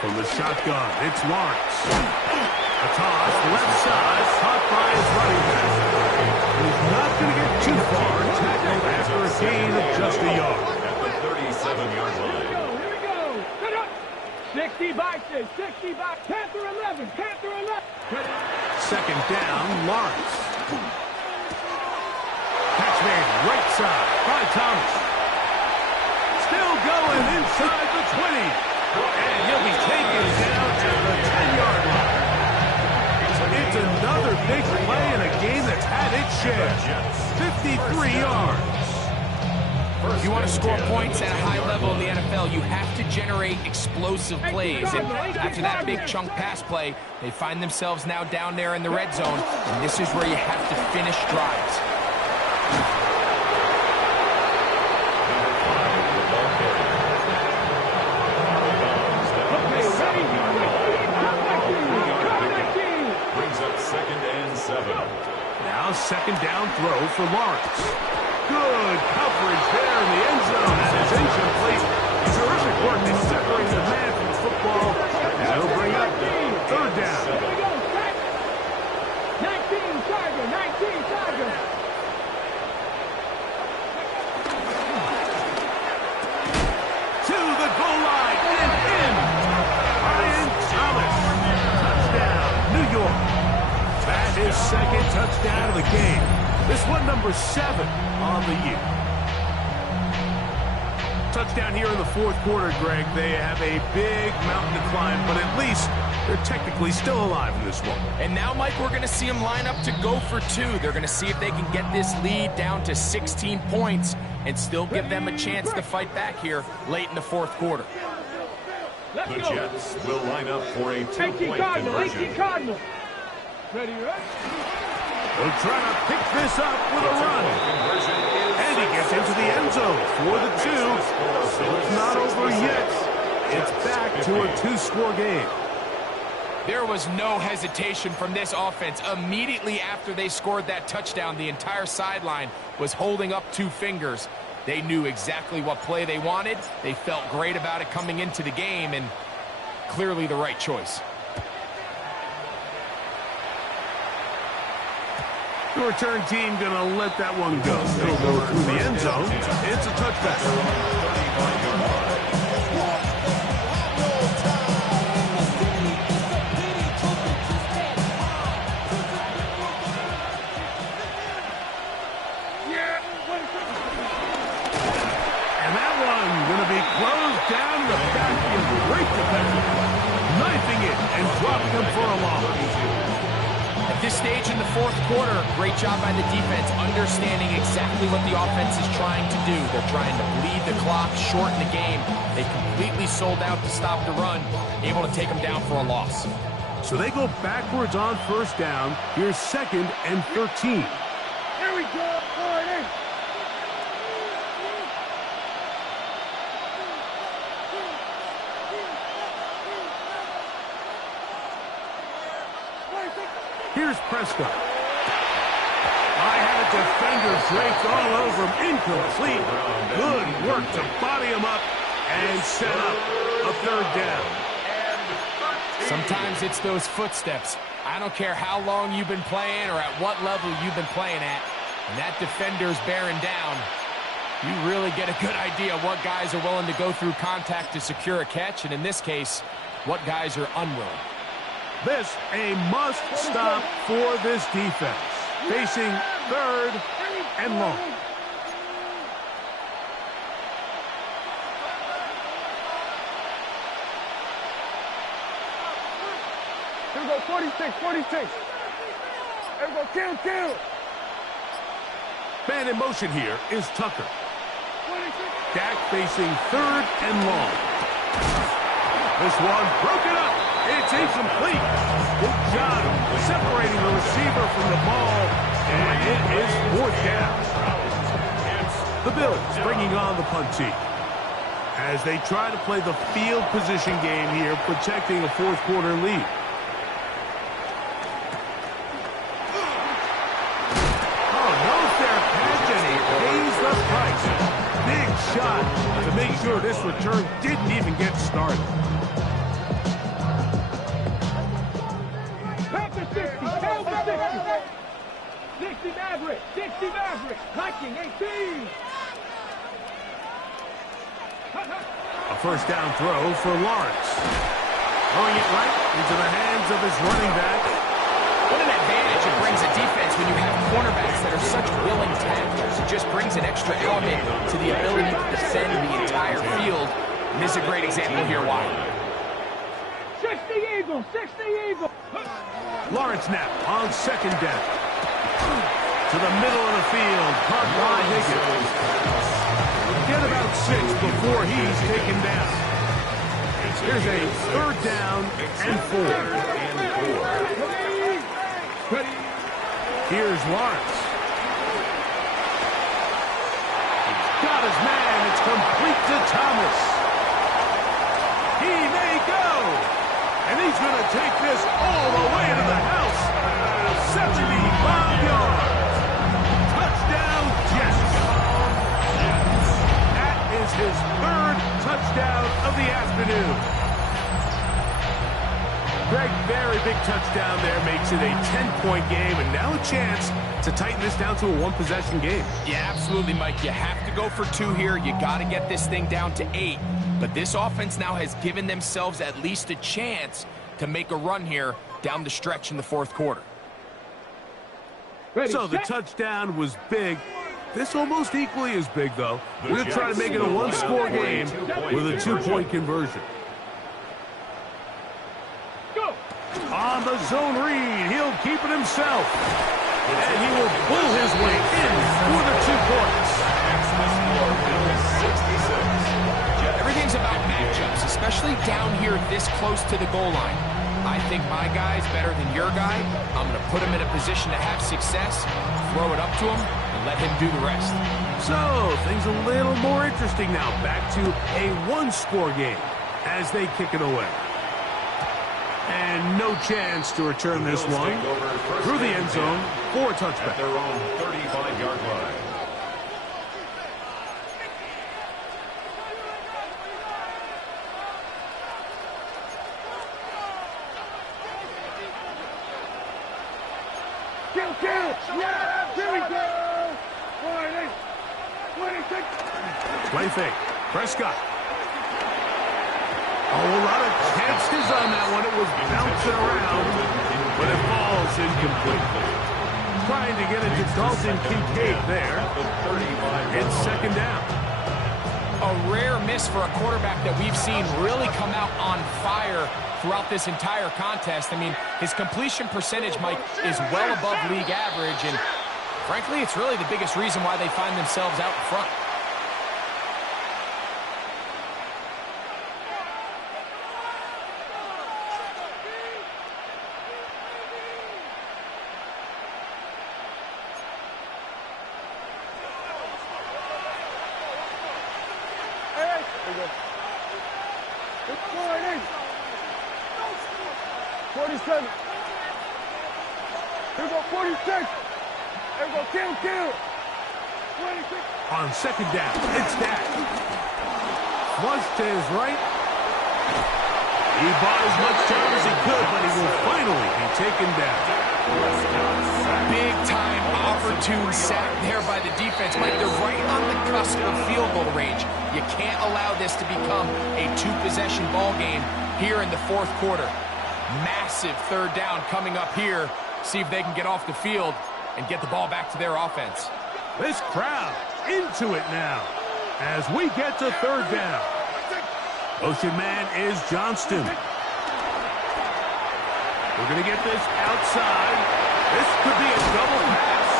From the shotgun, it's Lawrence. A toss, left side, caught by his running back. He's not going to get too far, tackled after a gain of just a yard. At the 37-yard line. Here we go. 60 by 6, 60 by Panther 11, Panther 11. Second down, Lawrence. Catch made right side by Thomas. Still going inside the 20. And he'll be taken down at the 10-yard line. It's another big play in a game that's had its share. 53 yards. If you want to score points at a high level in the NFL, you have to generate explosive plays. And after that big chunk pass play, they find themselves now down there in the red zone. And this is where you have to finish drives. Now second down throw for Lawrence. Good coverage there in the end zone. That is incomplete. Terrific work to separate the man from the football. And it'll bring up third down. 19 Tiger, 19 Tiger. To the goal line and in. Brian Thomas. Touchdown, New York. That is second touchdown of the game. This one number 7 on the year. Touchdown here in the fourth quarter, Greg. They have a big mountain to climb, but at least they're technically still alive in this one. And now, Mike, we're going to see them line up to go for 2. They're going to see if they can get this lead down to 16 points and still give them a chance to fight back here late in the fourth quarter. The Jets will line up for a 2-point conversion. Ready, right? They'll try to pick this up with a run. And he gets into the end zone for the 2. So it's not over yet. It's back to a 2-score game. There was no hesitation from this offense. Immediately after they scored that touchdown, the entire sideline was holding up 2 fingers. They knew exactly what play they wanted. They felt great about it coming into the game, and clearly the right choice. The return team going to let that one go. It'll go through the end zone. It's a touchback. And that one going to be closed down in the backfield. Great defensive play. Knifing it and dropping him for a loss. At this stage in the fourth quarter, great job by the defense, understanding exactly what the offense is trying to do. They're trying to bleed the clock, shorten the game. They completely sold out to stop the run, able to take them down for a loss. So they go backwards on first down. Here's second and 13. Here we go. Here's Prescott. I had a defender draped all over him. Incomplete. Good work to body him up and set up a third down. Sometimes it's those footsteps. I don't care how long you've been playing or at what level you've been playing at. When that defender's bearing down, you really get a good idea of what guys are willing to go through contact to secure a catch, and in this case, what guys are unwilling. This a must stop for this defense. Facing third and long. Here we go, 46, 46. Here we go, kill. Man in motion here is Tucker. Dak facing third and long. This one broken up. It's incomplete. Good job separating the receiver from the ball, and it is fourth down. The Bills bringing on the punt team as they try to play the field position game here, protecting a fourth quarter lead. Oh, no fair catch, and he pays the price. Big shot to make sure this return didn't even get started. Back to 60, back to 60. 60 Maverick, hiking 18. A first down throw for Lawrence. Throwing it right into the hands of his running back. What an advantage it brings a defense when you have cornerbacks that are such willing tacklers. It just brings an extra element to the ability to defend the entire field. And this is a great example here why. 60 Eagles, 60 Eagles. Lawrence now on second down. To the middle of the field, caught by Higgins. Get about 6 before he's taken down. Here's a third down and 4. Here's Lawrence. He's got his man. It's complete to Thomas. He may go. And he's going to take this all the way to the house. 75 yards. Touchdown, Jets. That is his third touchdown of the afternoon. Greg, very big touchdown there, makes it a 10-point game, and now a chance to tighten this down to a one-possession game. Yeah, absolutely, Mike. You have to go for 2 here. You got to get this thing down to 8. But this offense now has given themselves at least a chance to make a run here down the stretch in the fourth quarter. So the touchdown was big. This almost equally as big, though. We're going to try to make it a one-score game with a 2-point conversion. On the zone read, he'll keep it himself. And he will pull his way in for the 2 points. Everything's about matchups, especially down here this close to the goal line. I think my guy's better than your guy. I'm going to put him in a position to have success, throw it up to him, and let him do the rest. So, things a little more interesting now. Back to a one-score game as they kick it away. And no chance to return this one through the end zone for a touchback. At their own 35-yard line. Yeah, here we go. 26. Play fake. Prescott. A lot of chances on that one. It was bouncing around, but it falls incomplete. Trying to get it to Dalton Kincaid there. It's second down. A rare miss for a quarterback that we've seen really come out on fire throughout this entire contest. I mean, his completion percentage, Mike, is well above league average, and frankly, it's really the biggest reason why they find themselves out in front. It's 47. Here we go, 46. Here we go, kill. 26. On second down, it's Dak. Flush to his right. He bought as much time as he could, but he will finally be taken down. Big-time opportune sack there by the defense, Mike. They're right on the cusp of field goal range. You can't allow this to become a 2-possession ball game here in the fourth quarter. Massive third down coming up here. See if they can get off the field and get the ball back to their offense. This crowd into it now as we get to third down. Motion man is Johnston. We're going to get this outside. This could be a double pass.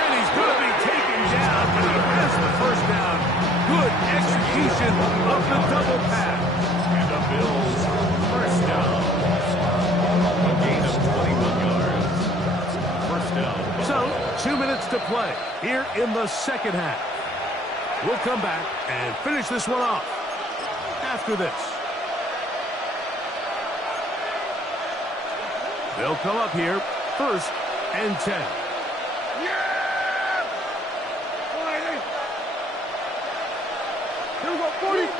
And he's going to be taken down, but he has the first down second of the double pass. And the Bills first down. A gain of 21 yards. First down. So, 2 minutes to play here in the second half. We'll come back and finish this one off after this. They'll come up here, 1st and 10. Yeah! 46.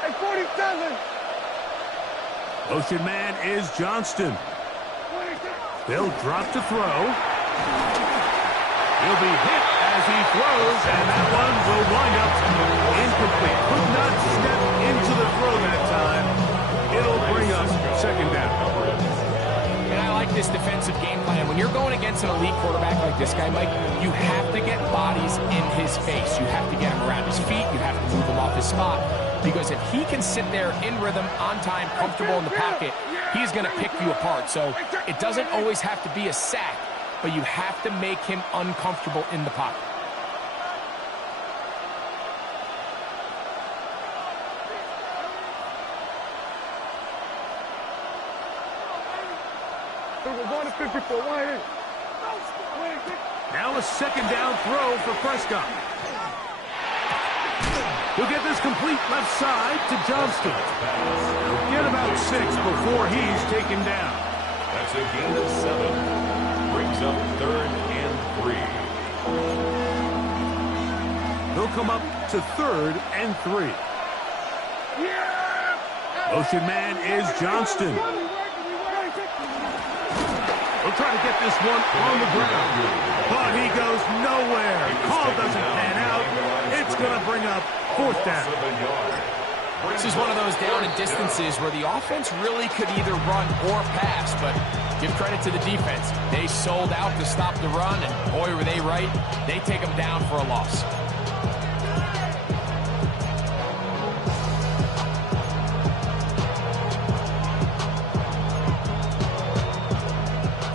Hey, 47. Motion man is Johnston. They'll drop to throw. He'll be hit as he throws, and that one will wind up incomplete. Could not step into the throw that time. It'll bring up second down. And I like this defensive game plan. When you're going against an elite quarterback like this guy, Mike, you have to get bodies in his face. You have to get him around his feet. You have to move him off his spot. Because if he can sit there in rhythm, on time, comfortable in the pocket, he's going to pick you apart. So it doesn't always have to be a sack, but you have to make him uncomfortable in the pocket. We're going to 54. Now a second down throw for Prescott. He'll get this complete left side to Johnston. He'll get about 6 before he's taken down. That's a gain of 7. Brings up 3rd and 3. He'll come up to 3rd and 3. Motion man is Johnston. He'll try to get this one on the ground, but he goes nowhere. Call doesn't pan out. It's going to bring up 4th down. This is one of those down and distances where the offense really could either run or pass, but give credit to the defense. They sold out to stop the run, and boy, were they right. They take them down for a loss.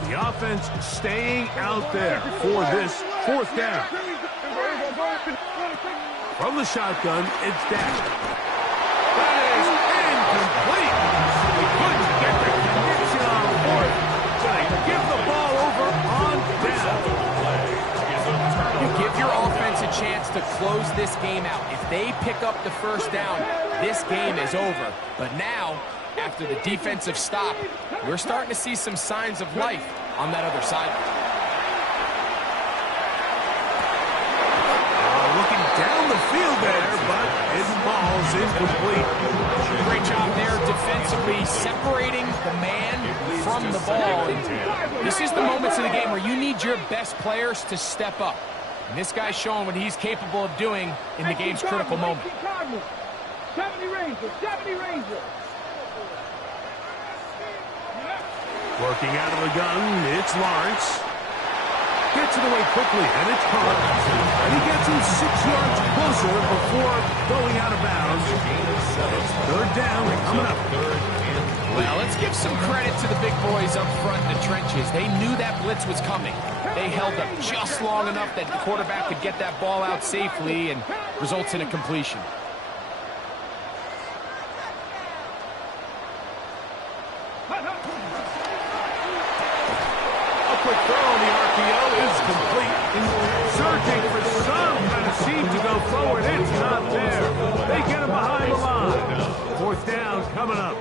The offense staying out there for this 4th down. From the shotgun, it's Dak. That is incomplete. They couldn't get the connection on 4th, so they give the ball over on down. You give your offense a chance to close this game out. If they pick up the 1st down, this game is over. But now, after the defensive stop, we're starting to see some signs of life on that other side. Looking down the field there, but his ball's incomplete. Great job there defensively, separating the man from the ball. And this is the moments of the game where you need your best players to step up. And this guy's showing what he's capable of doing in the game's critical moment. 70 Ranger, 70 Ranger. Working out of the gun, it's Lawrence. Gets it away quickly, and it's caught. And he gets him 6 yards closer before going out of bounds. It's 3rd down coming up. Well, let's give some credit to the big boys up front in the trenches. They knew that blitz was coming. They held up just long enough that the quarterback could get that ball out safely and results in a completion. Quick throw on the RPO is complete. Searching for some kind of seam to go forward. It's not there. They get him behind the line. 4th down coming up.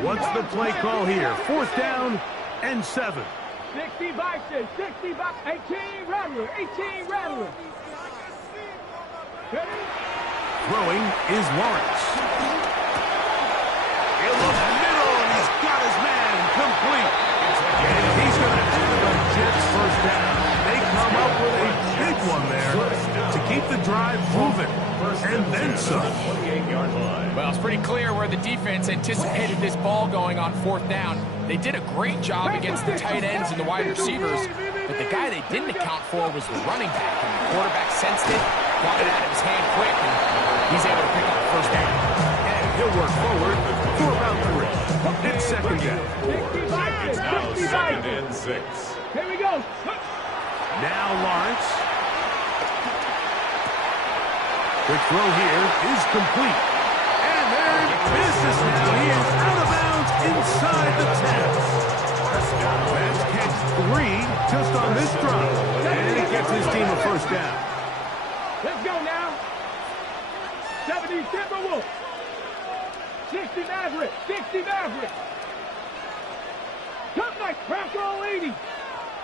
What's the play call here? 4th down and 7. 60 boxes, 60 boxes, 18 Rattler, 18 Rattler. Throwing is Lawrence. He'll look middle, and he's got his man complete. And he's going to have the Jets 1st down. They come up with a big one there to keep the drive moving, and then some. Well, it's pretty clear where the defense anticipated this ball going on 4th down. They did a great job against the tight ends and the wide receivers, but the guy they didn't account for was the running back. And the quarterback sensed it, got it out of his hand quick, and he's able to pick up the 1st down. And he'll work forward for about 3. It's second down. It's now 2nd and 6. Here we go. Now Lawrence. Quick throw here is complete. And there it misses now. He is out of bounds inside the 10. That's catch 3 just on this drive. And it gets his team a first down. Let's go now. 70 Timberwolves. 60 Maverick. 60 Maverick. Come back. Crack all 80.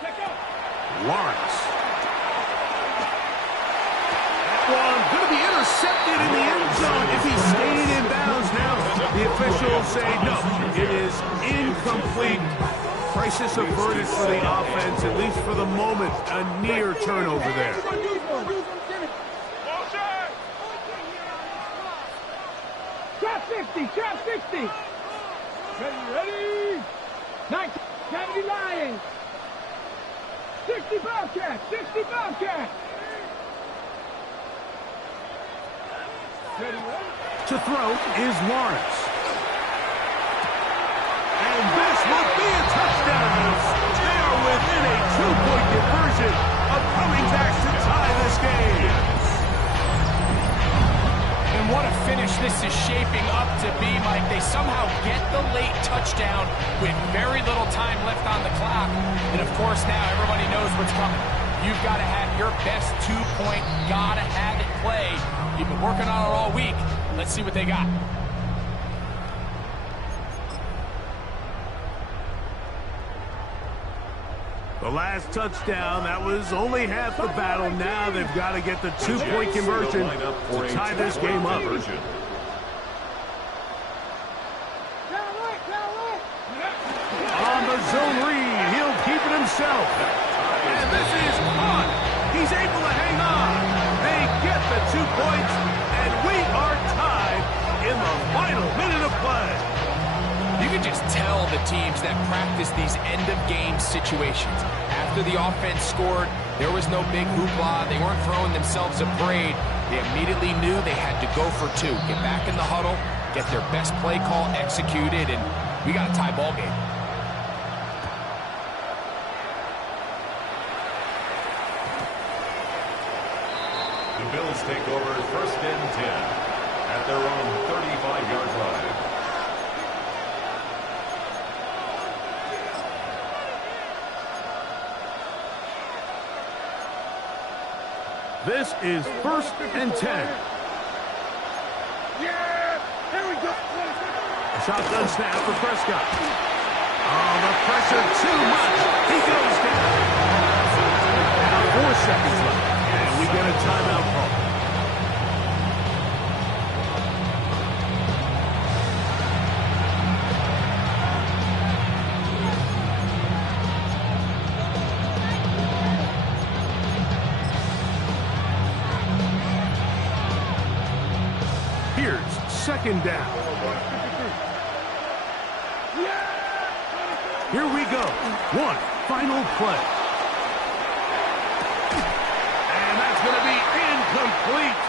Let's go. Lawrence. That one going to be intercepted in the end zone if he stayed in bounds. Now the officials say no. It is incomplete. Crisis averted for the offense, at least for the moment. A near turnover there. Trap 60. Trap 60. Ready. 70 Lions. 60 Bobcats. 60 Bobcats. Ready. To throw is Lawrence. And this will be a touchdown. They are within a 2-point conversion of coming back to tie this game. And what a finish this is shaping up to be, Mike. They somehow get the late touchdown with very little time left on the clock. And, of course, now everybody knows what's coming. You've got to have your best 2-point, gotta have it play. You've been working on it all week. Let's see what they got. The last touchdown, that was only half the battle. Now they've got to get the 2-point conversion to tie this game up. On the zone read, he'll keep it himself. And this is caught. He's able to hang on. They get the 2 points, and we are tied in the final minute of play. You can just tell the teams that practice these end-of-game situations. After the offense scored, there was no big hoopla. They weren't throwing themselves a parade. They immediately knew they had to go for 2. Get back in the huddle, get their best play call executed, and we got a tie ball game. The Bills take over 1st and 10 at their own 35-yard line. This is 1st and 10. Yeah! Here we go. Shotgun snap for Prescott. Oh, the pressure too much. He goes down. Now 4 seconds left. And we get a timeout call. Here's 2nd down. Here we go. 1 final play. And that's going to be incomplete.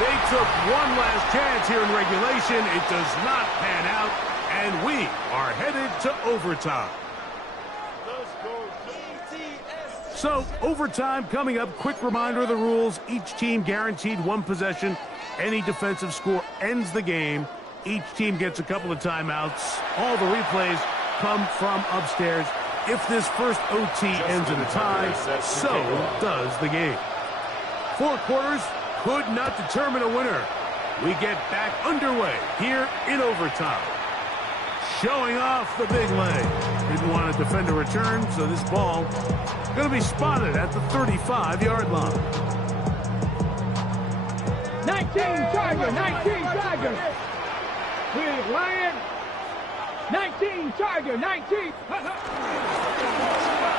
They took one last chance here in regulation. It does not pan out. And we are headed to overtime. So, overtime coming up. Quick reminder of the rules. Each team guaranteed 1 possession. Any defensive score ends the game. Each team gets a couple of timeouts. All the replays come from upstairs. If this first OT ends in a tie, so does the game. 4 quarters could not determine a winner. We get back underway here in overtime. Showing off the big leg. Didn't want to defend a return, so this ball going to be spotted at the 35-yard line. 19 Tiger, 19 Tiger. With Lion. 19 Tiger, 19.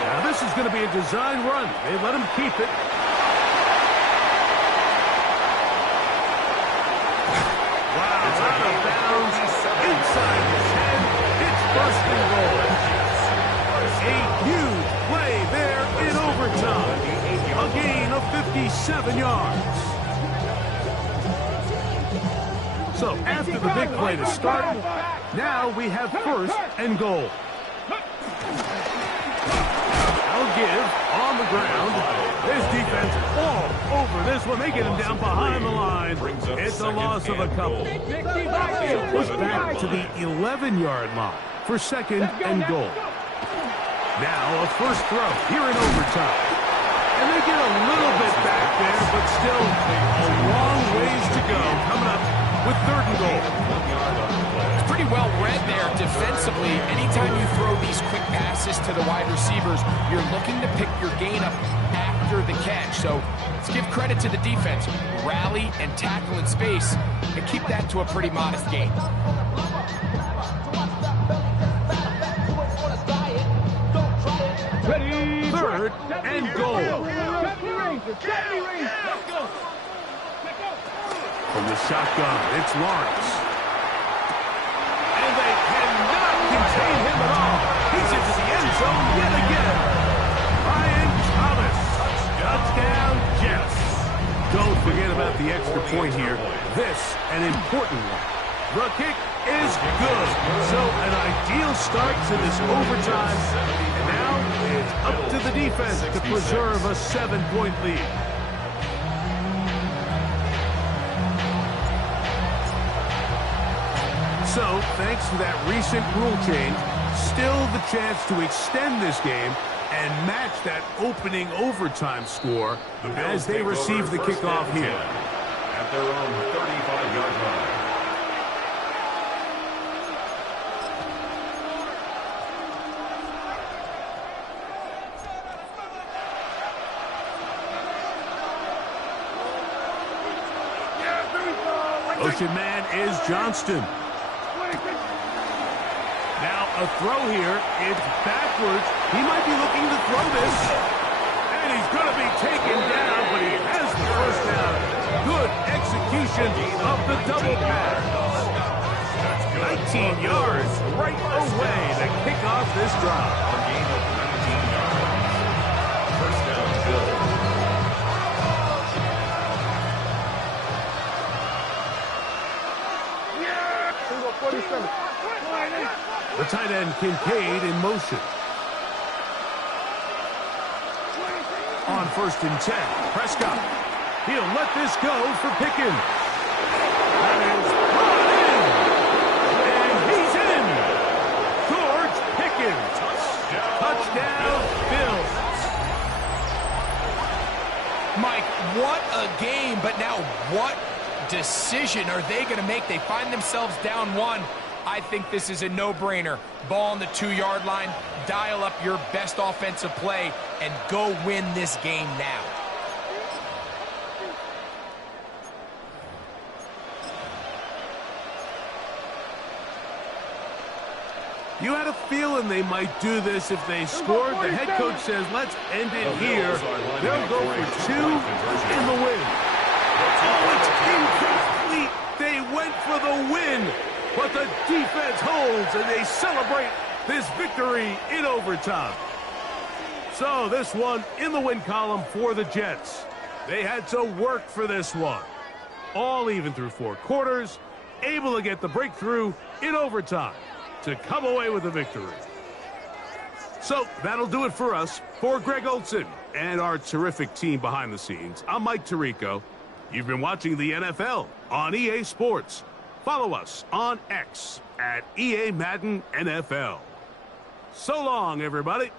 Now this is going to be a design run. They let him keep it. Wow, out of bounds, inside his head. It's first and goal. A huge play there in overtime. A gain of 57 yards. So after the big play to start, now we have first and goal. They'll give on the ground. His defense all over this one. They get him down behind the line. It's a loss of a couple. Push back to the 11-yard line for second and goal. Now a first throw here in overtime. And they get a little bit back there, but still a long ways to go. Coming up with third and goal. It's pretty well read there defensively. Anytime you throw these quick passes to the wide receivers, you're looking to pick your gain up after the catch. So let's give credit to the defense. Rally and tackle in space and keep that to a pretty modest gain. Third and goal. From the shotgun, it's Lawrence. And they cannot contain him at all. He's into the end zone yet again. Ryan Thomas. Touchdown, Jets. Don't forget about the extra point here. This, an important one. The kick is good. So an ideal start to this overtime. And now it's up to the defense to preserve a 7-point lead. So, thanks to that recent rule change, still the chance to extend this game and match that opening overtime score as they receive the kickoff here. At their own 35-yard line. Motion man is Johnston. Now a throw here. It's backwards. He might be looking to throw this. And he's going to be taken down, but he has the first down. Good execution of the double pass. 19 yards right away to kick off this drive. A gain of 19 yards. First down, Bill. The tight end, Kincaid, in motion. On first and 10, Prescott. He'll let this go for Pickens. That is brought in. And he's in. George Pickens. Touchdown, Bills. Mike, what a game, but now what decision are they going to make? They find themselves down one. I think this is a no-brainer. Ball on the 2-yard line, dial up your best offensive play, and go win this game now. You had a feeling they might do this if they scored. The head coach says, let's end it here. They'll go for 2 in the win. Oh, it's incomplete. They went for the win. But the defense holds, and they celebrate this victory in overtime. So this one in the win column for the Jets. They had to work for this one. All even through 4 quarters, able to get the breakthrough in overtime to come away with a victory. So that'll do it for us. For Greg Olson and our terrific team behind the scenes, I'm Mike Tirico. You've been watching the NFL on EA Sports. Follow us on X at EA Madden NFL. So long, everybody.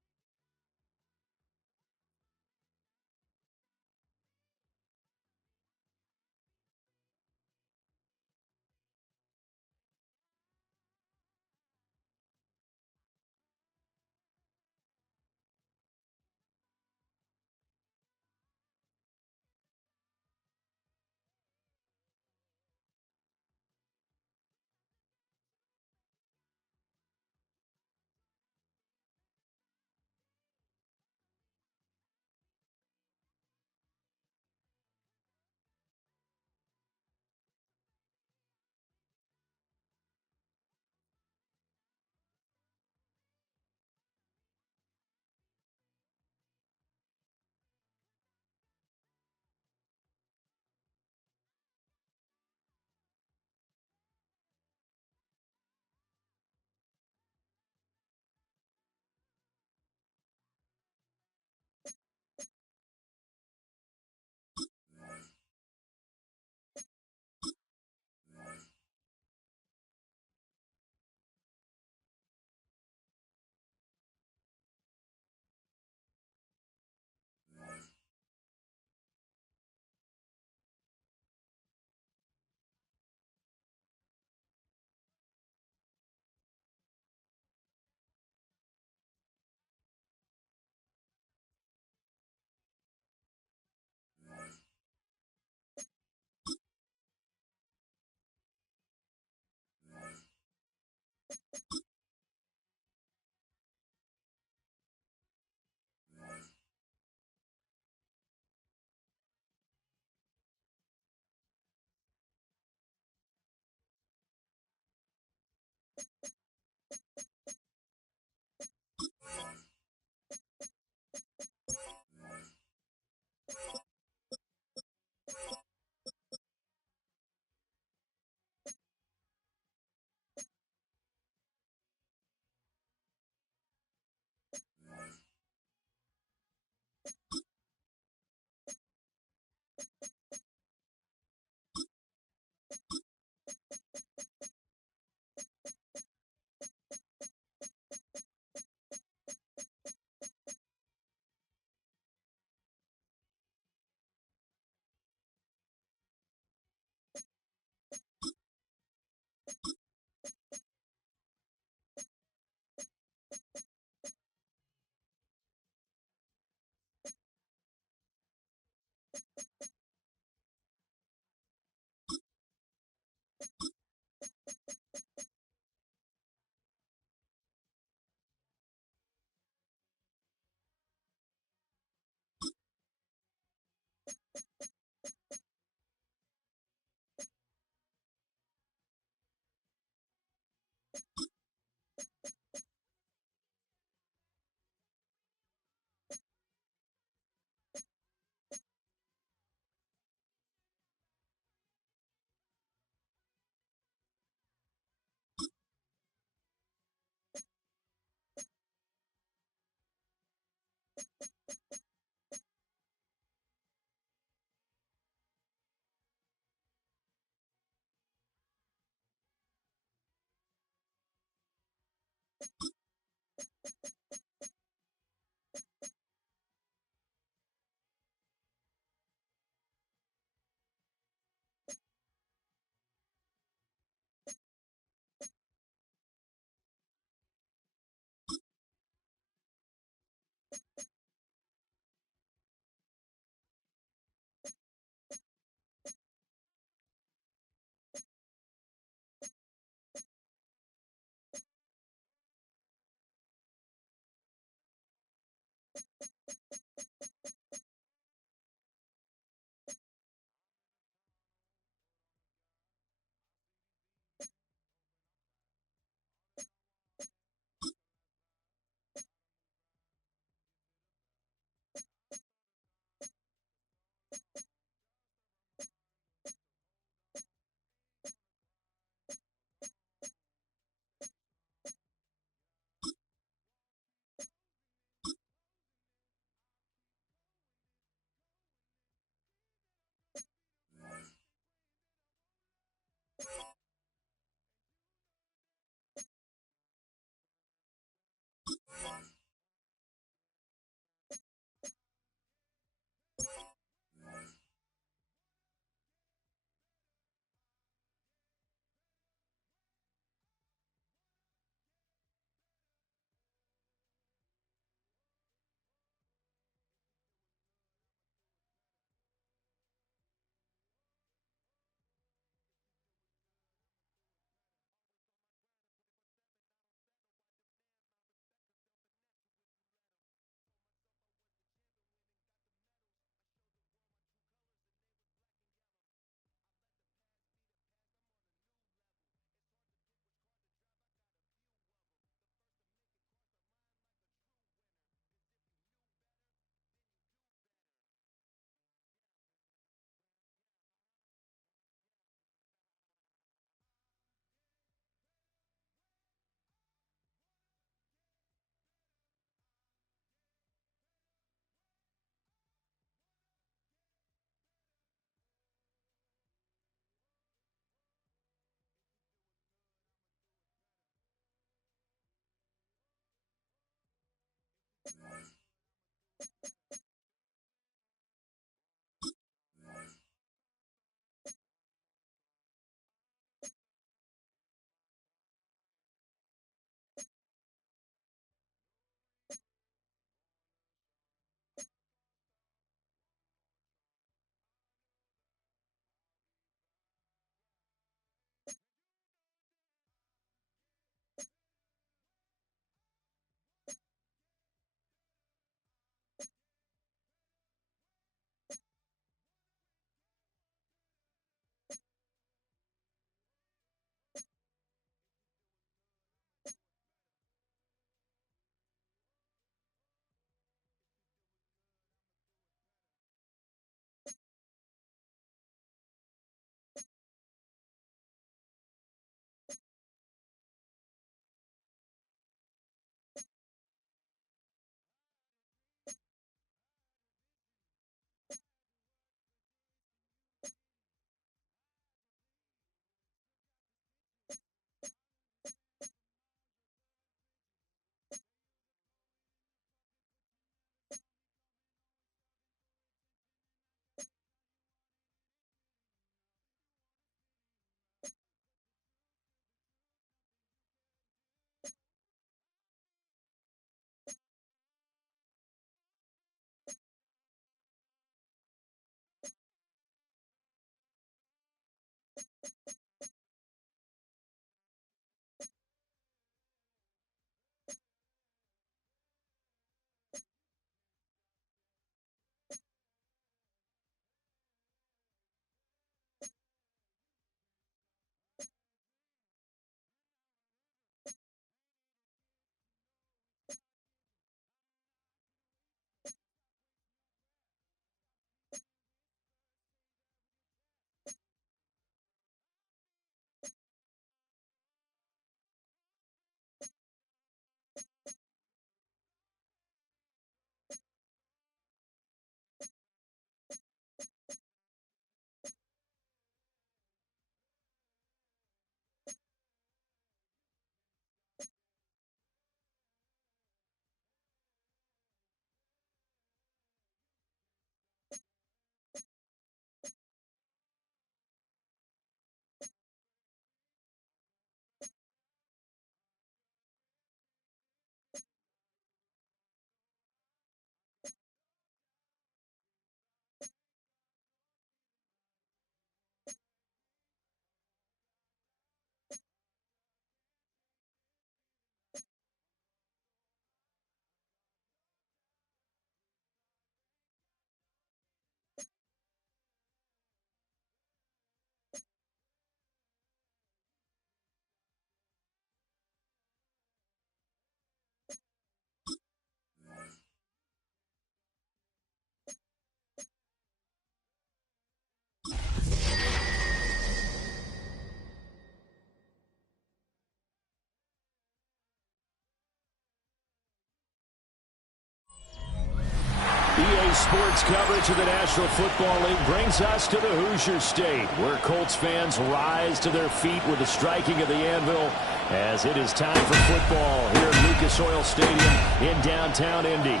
EA Sports coverage of the National Football League brings us to the Hoosier State, where Colts fans rise to their feet with the striking of the anvil as it is time for football here at Lucas Oil Stadium in downtown Indy.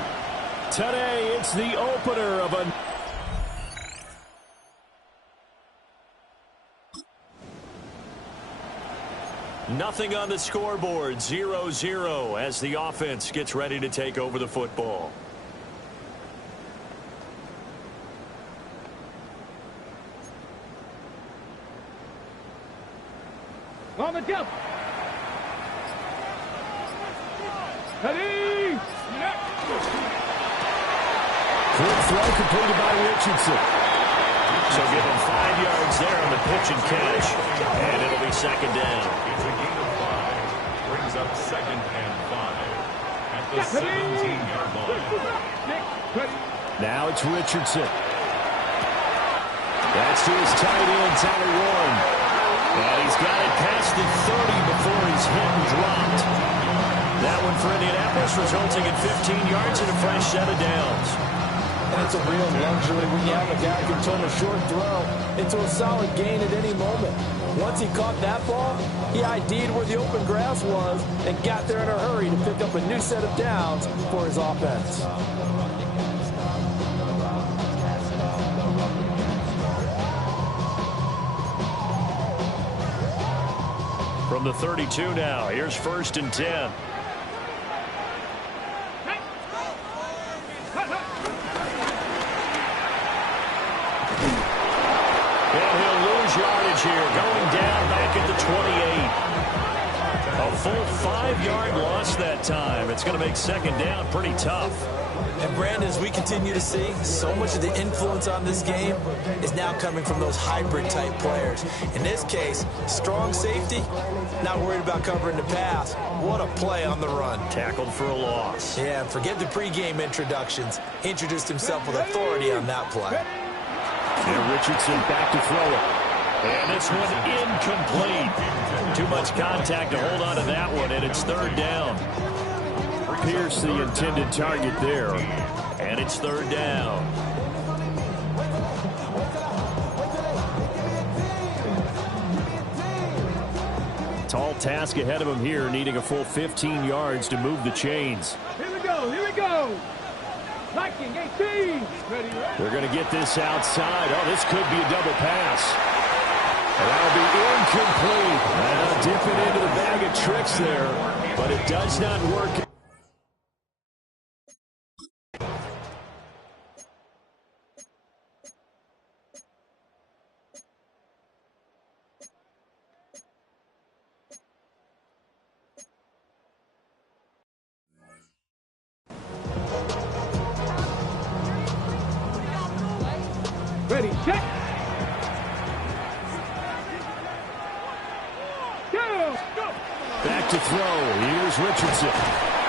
Today, it's the opener of a... Nothing on the scoreboard, 0-0 as the offense gets ready to take over the football. On the jump. Ready. Quick throw completed by Richardson. So give him 5 yards there on the pitch and catch. And it'll be second down. It's a gain of 5. Brings up 2nd and 5 at the 17-yard line. Now it's Richardson. That's to his tight end, Tyler Warren. And he's got it past the 30 before he's hit and dropped. That one for Indianapolis, resulting in 15 yards and a fresh set of downs. And it's a real luxury when you have a guy who can turn a short throw into a solid gain at any moment. Once he caught that ball, he ID'd where the open grass was and got there in a hurry to pick up a new set of downs for his offense. From the 32 now, here's 1st and 10. And he'll lose yardage here, going down back at the 28. A full 5-yard loss that time. It's going to make 2nd down pretty tough. And Brandon, as we continue to see, so much of the influence on this game is now coming from those hybrid-type players. In this case, strong safety, not worried about covering the pass. What a play on the run. Tackled for a loss. Yeah, forget the pregame introductions. He introduced himself with authority on that play. And Richardson back to throw it. And this one incomplete. Too much contact to hold on to that one, and it's 3rd down. Pierce the intended target there. And it's 3rd down. Tall task ahead of him here, needing a full 15 yards to move the chains. Here we go. Here we go. Liking 18. Ready. They're going to get this outside. Oh, this could be a double pass. And that'll be incomplete. Dipping into the bag of tricks there, but it does not work. Ready, check. Go. Back to throw. Here's Richardson.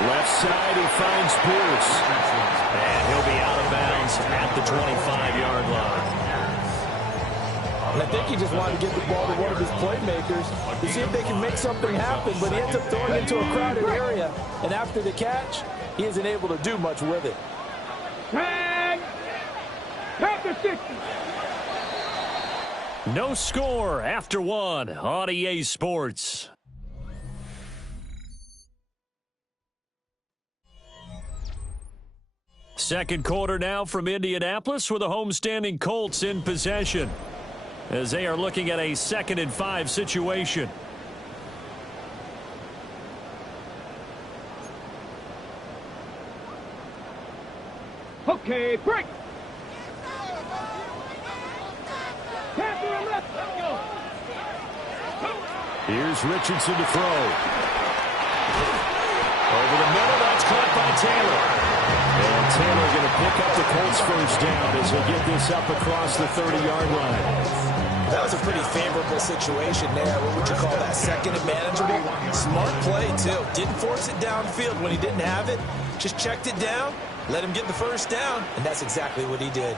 Left side, he finds Pierce. And he'll be out of bounds at the 25-yard line. And I think he just wanted to get the ball to one of his playmakers to see if they can make something happen, but he ends up throwing it into a crowded area. And after the catch, he isn't able to do much with it. Tag. Back to 60. No score after one on EA Sports. Second quarter now from Indianapolis with the homestanding Colts in possession as they are looking at a 2nd and 5 situation. Okay, break. Here's Richardson to throw. Over the middle, that's caught by Taylor. And Taylor going to pick up the Colts first down as they get this up across the 30-yard line. That was a pretty favorable situation there. What would you call that? Second and manageable? Smart play, too. Didn't force it downfield when he didn't have it. Just checked it down, let him get the first down, and that's exactly what he did.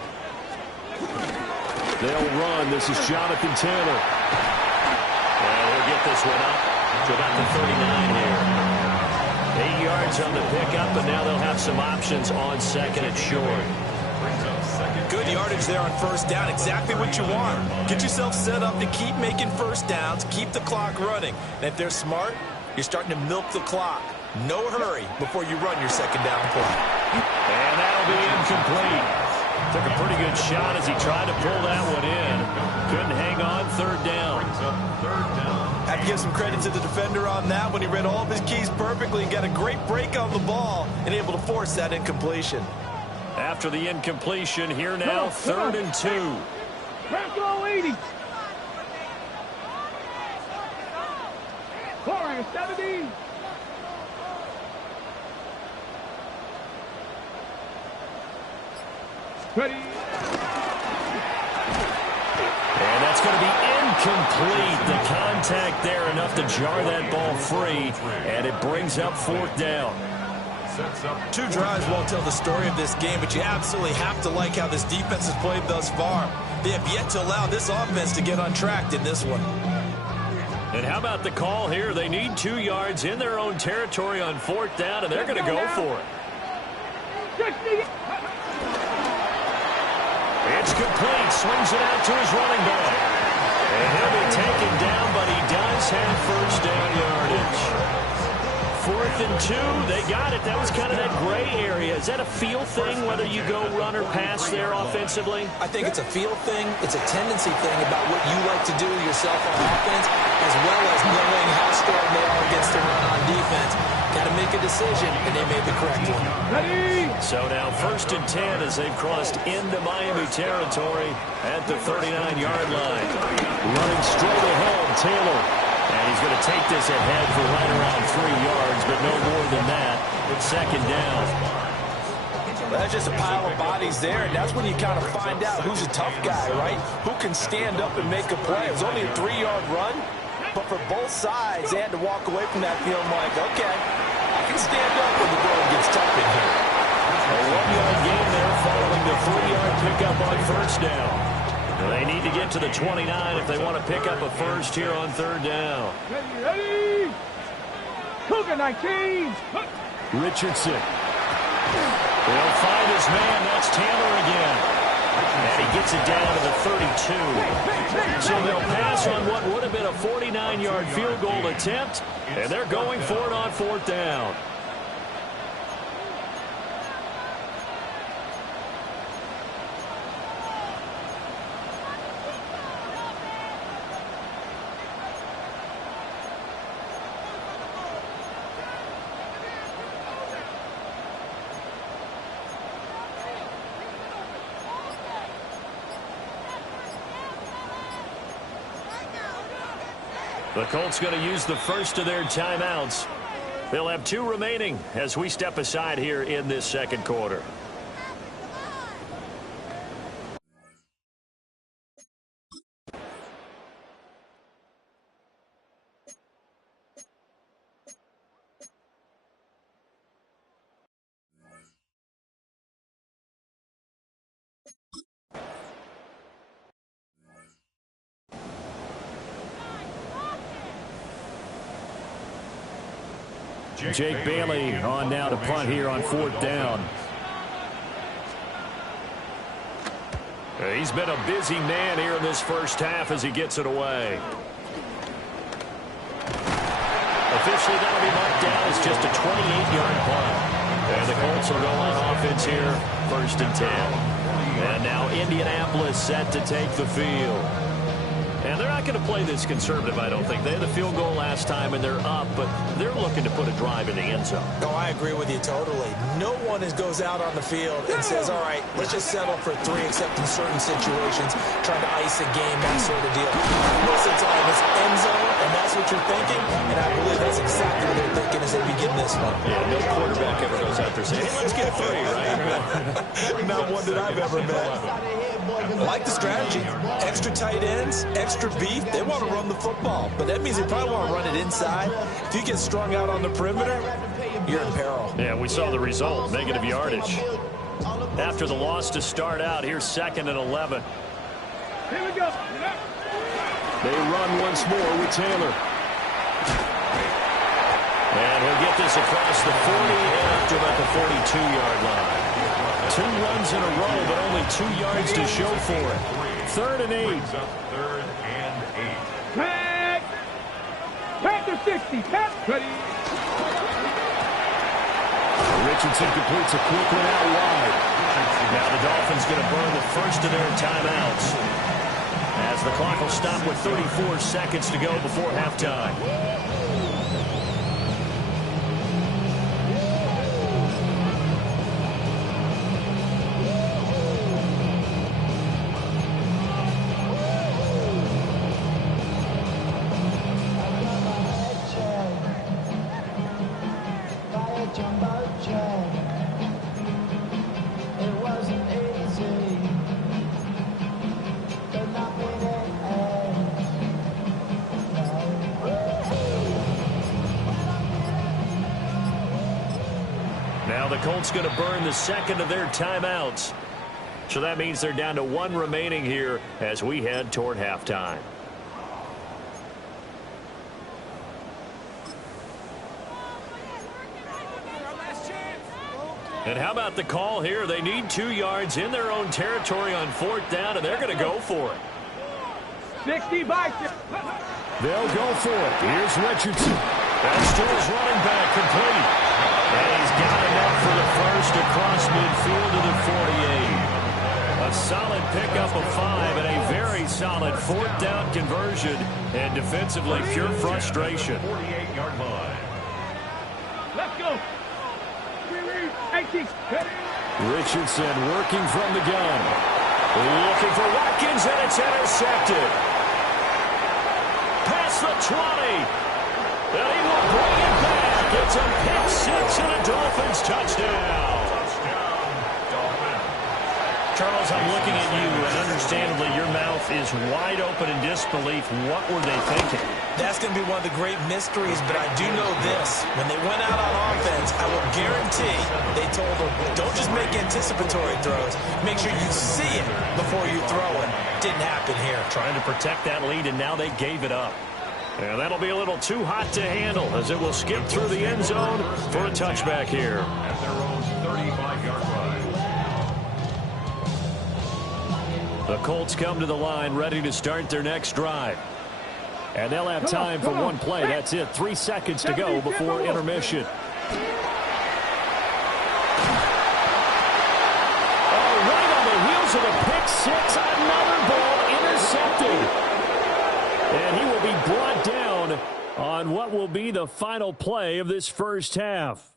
They'll run. This is Jonathan Taylor. And he'll get this one up to about the 39 here. 8 yards on the pickup, and now they'll have some options on second and short. Good yardage there on first down. Exactly what you want. Get yourself set up to keep making first downs, keep the clock running. And if they're smart, you're starting to milk the clock. No hurry before you run your second down play. And that'll be incomplete. Took a pretty good shot as he tried to pull that one in. Couldn't hang on. Third down. Have to give some credit to the defender on that when he read all of his keys perfectly and got a great break on the ball and able to force that incompletion. After the incompletion, here now, 3rd and 2. Go 80. 470. Ready. And that's going to be incomplete. The contact there enough to jar that ball free, and it brings up 4th down. 2 drives won't tell the story of this game, but you absolutely have to like how this defense has played thus far. They have yet to allow this offense to get on track in this one. And how about the call here? They need 2 yards in their own territory on 4th down, and they're going to go for it. It's complete. Swings it out to his running back. And he'll be taken down, but he does have first down yardage. 4th and 2. They got it. That was kind of that gray area. Is that a feel thing, whether you go run or pass there offensively? I think it's a feel thing. It's a tendency thing about what you like to do yourself on offense, as well as knowing how strong they are against the run on defense. Got to make a decision, and they made the correct one. Ready. So now 1st and 10 as they've crossed into Miami territory at the 39-yard line. Running straight ahead, Taylor. And he's going to take this ahead for right around 3 yards, but no more than that. 2nd down. That's just a pile of bodies there, and that's when you kind of find out who's a tough guy, right? Who can stand up and make a play. It was only a 3-yard run, but for both sides, they had to walk away from that feeling like, okay, I can stand up when the going gets tough in here. A 1-yard gain there following the 3-yard pickup on first down. They need to get to the 29 if they want to pick up a first here on 3rd down. Ready. Cougar 19. Richardson. They'll find his man. That's Taylor again. And he gets it down to the 32. So they'll pass on what would have been a 49-yard field goal attempt, and they're going for it on 4th down. The Colts going to use the first of their timeouts. They'll have 2 remaining as we step aside here in this 2nd quarter. Jake Bailey on now to punt here on 4th down. He's been a busy man here in this first half as he gets it away. Officially, that'll be marked down as just a 28-yard punt. And the Colts will go on offense here, 1st and 10. And now Indianapolis set to take the field. And they're not going to play this conservative, I don't think. They had the field goal last time, and they're up, but they're looking to put a drive in the end zone. Oh, I agree with you totally. No one goes out on the field and says, all right, let's just settle for 3, except in certain situations, trying to ice a game, that sort of deal. Most of the time, it's end zone, and that's what you're thinking, and I believe that's exactly what they're thinking as they begin this one. Yeah, no quarterback ever goes out there saying, hey, let's get 3, right? Not one that I've ever met. I like the strategy. Extra tight ends, extra beef. They want to run the football, but that means they probably want to run it inside. If you get strung out on the perimeter, you're in peril. Yeah, we saw the result, negative yardage. After the loss to start out, here's 2nd and 11. Here we go. They run once more with Taylor. And we'll get this across the 40 and up to about the 42-yard line. 2 runs in a row, but only 2 yards to show for it. 3rd and 8. 3rd and 8. Pack! Pack to 60. Pack. Ready. Richardson completes a quick one out wide. Now the Dolphins going to burn the first of their timeouts, as the clock will stop with 34 seconds to go before halftime. Now the Colts going to burn the second of their timeouts. So that means they're down to 1 remaining here as we head toward halftime. And how about the call here? They need 2 yards in their own territory on 4th down, and they're going to go for it. 60 by. They'll go for it. Here's Richardson. That's to his running back, complete. And he's got enough for the first across midfield to the 48. A solid pickup of 5 and a very solid 4th down conversion. And defensively, pure frustration. 48-yard line. Let's go. Richardson working from the gun. Looking for Watkins, and it's intercepted. Past the 20. And he will bring it back. It's a pick 6 and a Dolphins touchdown. Charles, I'm looking at you, and understandably, your mouth is wide open in disbelief. What were they thinking? That's going to be one of the great mysteries, but I do know this. When they went out on offense, I will guarantee they told them, don't just make anticipatory throws. Make sure you see it before you throw it. Didn't happen here. Trying to protect that lead, and now they gave it up. And that'll be a little too hot to handle as it will skip through the end zone for a touchback here. At their own 35-yard line. The Colts come to the line ready to start their next drive. And they'll have time for one play. That's it. 3 seconds to go before intermission. Oh, right on the heels of a pick 6. Another ball intercepted. And he will be brought down on what will be the final play of this first half.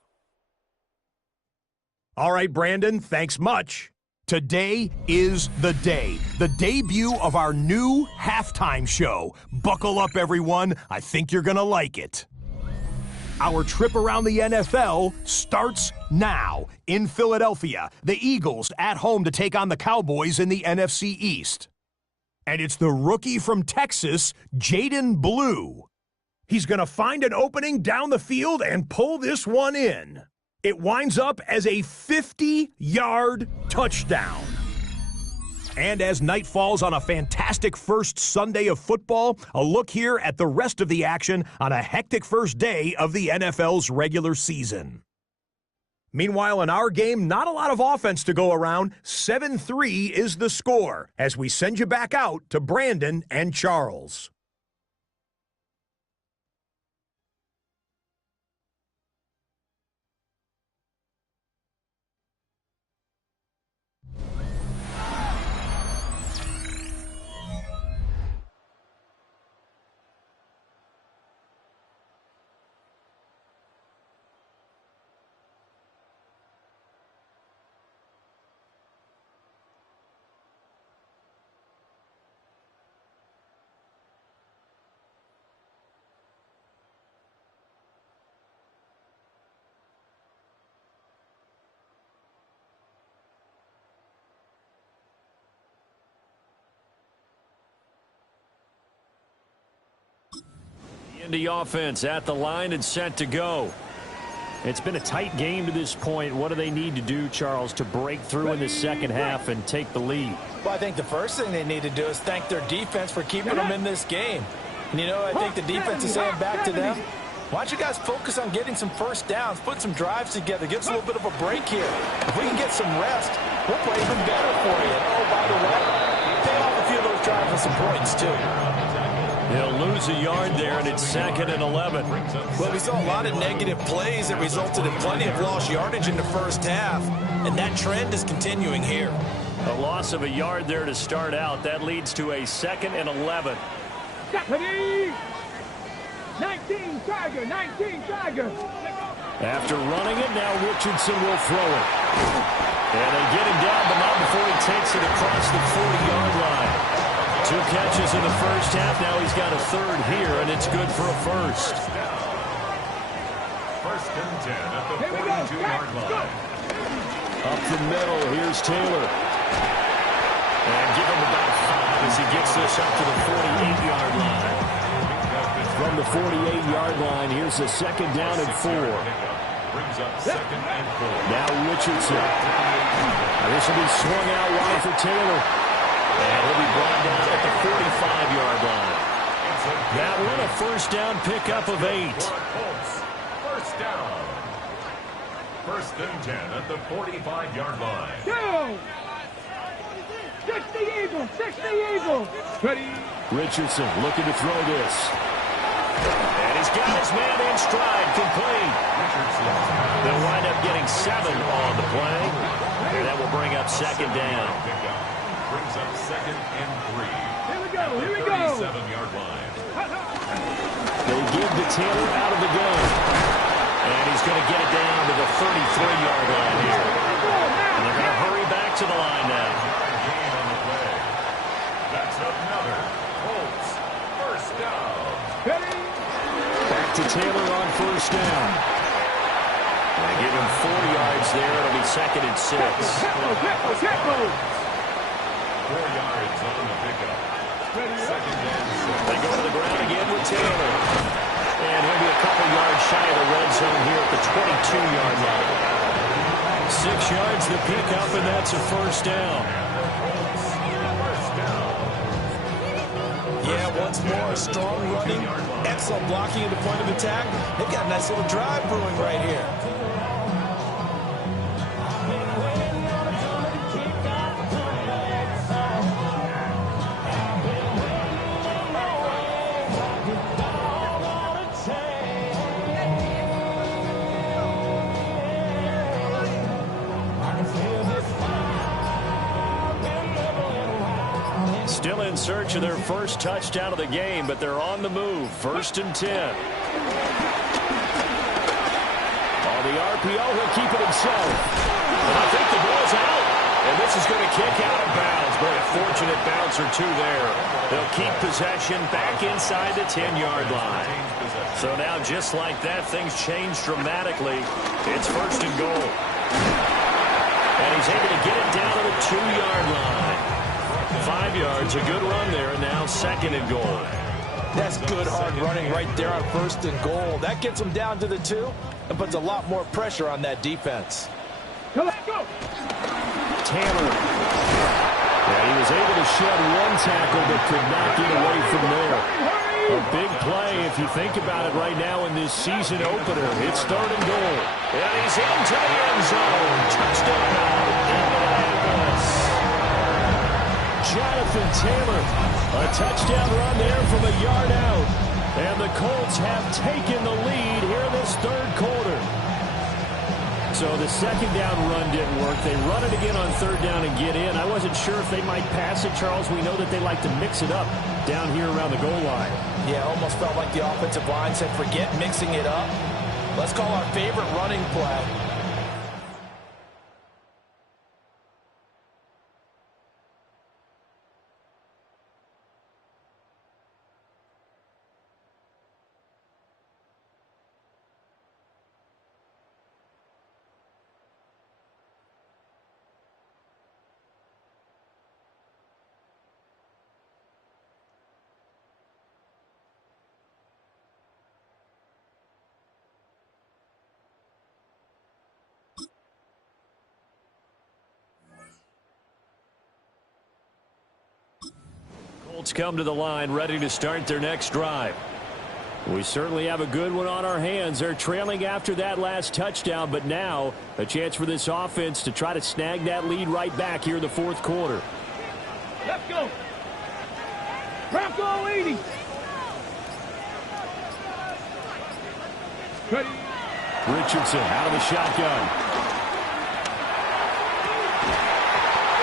All right, Brandon, thanks much. Today is the day, the debut of our new halftime show. Buckle up, everyone. I think you're going to like it. Our trip around the NFL starts now. In Philadelphia, the Eagles at home to take on the Cowboys in the NFC East. And it's the rookie from Texas, Jaden Blue. He's going to find an opening down the field and pull this one in. It winds up as a 50-yard touchdown. And as night falls on a fantastic first Sunday of football, a look here at the rest of the action on a hectic first day of the NFL's regular season. Meanwhile, in our game, not a lot of offense to go around. 7-3 is the score as we send you back out to Brandon and Charles. The offense at the line and set to go. It's been a tight game to this point. What do they need to do, Charles, to break through in the second half and take the lead? Well, I think the first thing they need to do is thank their defense for keeping them in this game. And, you know, I think the defense is saying back to them, why don't you guys focus on getting some first downs, put some drives together, give us a little bit of a break here. If we can get some rest, we'll play even better for you. And, oh, by the way, pay off a few of those drives with some points, too. They'll lose a yard there, and it's 2nd and 11. Well, we saw a lot of negative plays that resulted in plenty of lost yardage in the first half, and that trend is continuing here. A loss of a yard there to start out. That leads to a 2nd and 11. 19 Tiger, 19 Tiger. After running it, now Richardson will throw it. And they get him down, but not before he takes it across the 40-yard line. 2 catches in the first half. Now he's got a third here, and it's good for a first. 1st and 10 at the 42-yard line. Up the middle, here's Taylor. And give him about 5 as he gets this up to the 48-yard line. From the 48-yard line, here's a 2nd down and 4. Brings up 2nd and 4. Now Richardson. This will be swung out wide for Taylor. And he'll be brought down at the 45-yard line. That one a first down pickup of 8. First down. 1st and 10 at the 45-yard line. Go! 60 Eagles, 60 Eagles. Ready? Richardson looking to throw this. And he's got his man in stride, complete. They'll wind up getting 7 on the play. And that will bring up 2nd down. Brings up 2nd and 3. Here we go, here we go. 37-yard line. They give to Taylor out of the gun. And he's going to get it down to the 33-yard line here. And they're going to hurry back to the line now. Gain on the play. That's another Colts first down. Back to Taylor on first down. They give him 4 yards there. It'll be 2nd and 6. 4 yards on the pickup. 2nd and 6. They go to the ground again with Taylor. And he'll be a couple yards shy of the red zone here at the 22-yard line. 6 yards the pickup, and that's a first down. Yeah, once more, strong running, excellent blocking at the point of attack. They've got a nice little drive brewing right here. Still in search of their first touchdown of the game, but they're on the move. 1st and 10. On the RPO, he'll keep it himself. And I think the ball's out. And this is going to kick out of bounds. But a fortunate bounce or two there. They'll keep possession back inside the 10-yard line. So now, just like that, things change dramatically. It's 1st and goal. And he's able to get it down to the 2-yard line. 5 yards, a good run there, and now 2nd and goal. That's good hard running right there on 1st and goal. That gets them down to the 2 and puts a lot more pressure on that defense. Go, let's go. Taylor. Yeah, he was able to shed one tackle but could not get away from there. A big play if you think about it right now in this season opener. It's 3rd and goal. And he's into the end zone. Touchdown. Indianapolis. Jonathan Taylor. A touchdown run there from a yard out. And the Colts have taken the lead here in this 3rd quarter. So the 2nd down run didn't work. They run it again on 3rd down and get in. I wasn't sure if they might pass it, Charles. We know that they like to mix it up down here around the goal line. Yeah, almost felt like the offensive line said, forget mixing it up. Let's call our favorite running play. Colts come to the line ready to start their next drive. We certainly have a good one on our hands. They're trailing after that last touchdown, but now a chance for this offense to try to snag that lead right back here in the 4th quarter. Let's go. Bronco 80. Ready. Richardson out of the shotgun.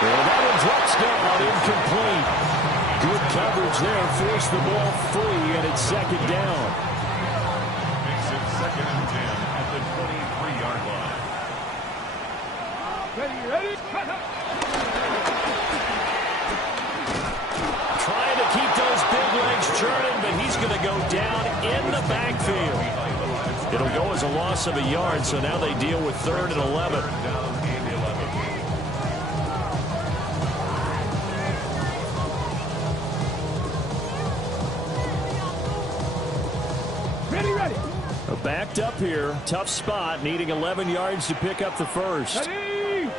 And that one drops down, incomplete. Good coverage there, forced the ball free, and it's 2nd down. Makes it 2nd and 10 at the 23-yard line. Ready. Trying to keep those big legs churning, but he's going to go down in the backfield. It'll go as a loss of a yard, so now they deal with 3rd and 11. Backed up here. Tough spot. Needing 11 yards to pick up the first. Ready.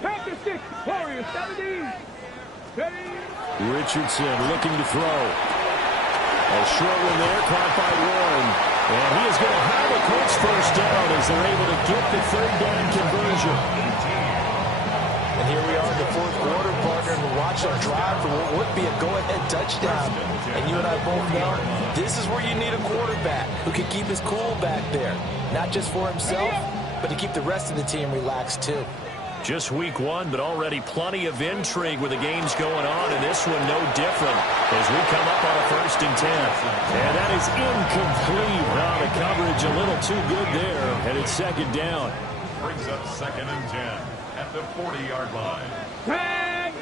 Panther 6. Warriors 17. Ready. Richardson looking to throw. A short one there, caught by Warren. And he is going to have a Colts first down as they're able to get the 3rd down conversion. And here we are in the 4th quarter, partner, and we're watching a drive for what would be a go-ahead touchdown. And you and I both know this is where you need a quarterback who can keep his cool back there. Not just for himself, but to keep the rest of the team relaxed too. Just week 1, but already plenty of intrigue with the games going on, and this one no different as we come up on a 1st and 10. And that is incomplete. Now the coverage a little too good there, and it's 2nd down. Brings up 2nd and 10 at the 40-yard line. 10.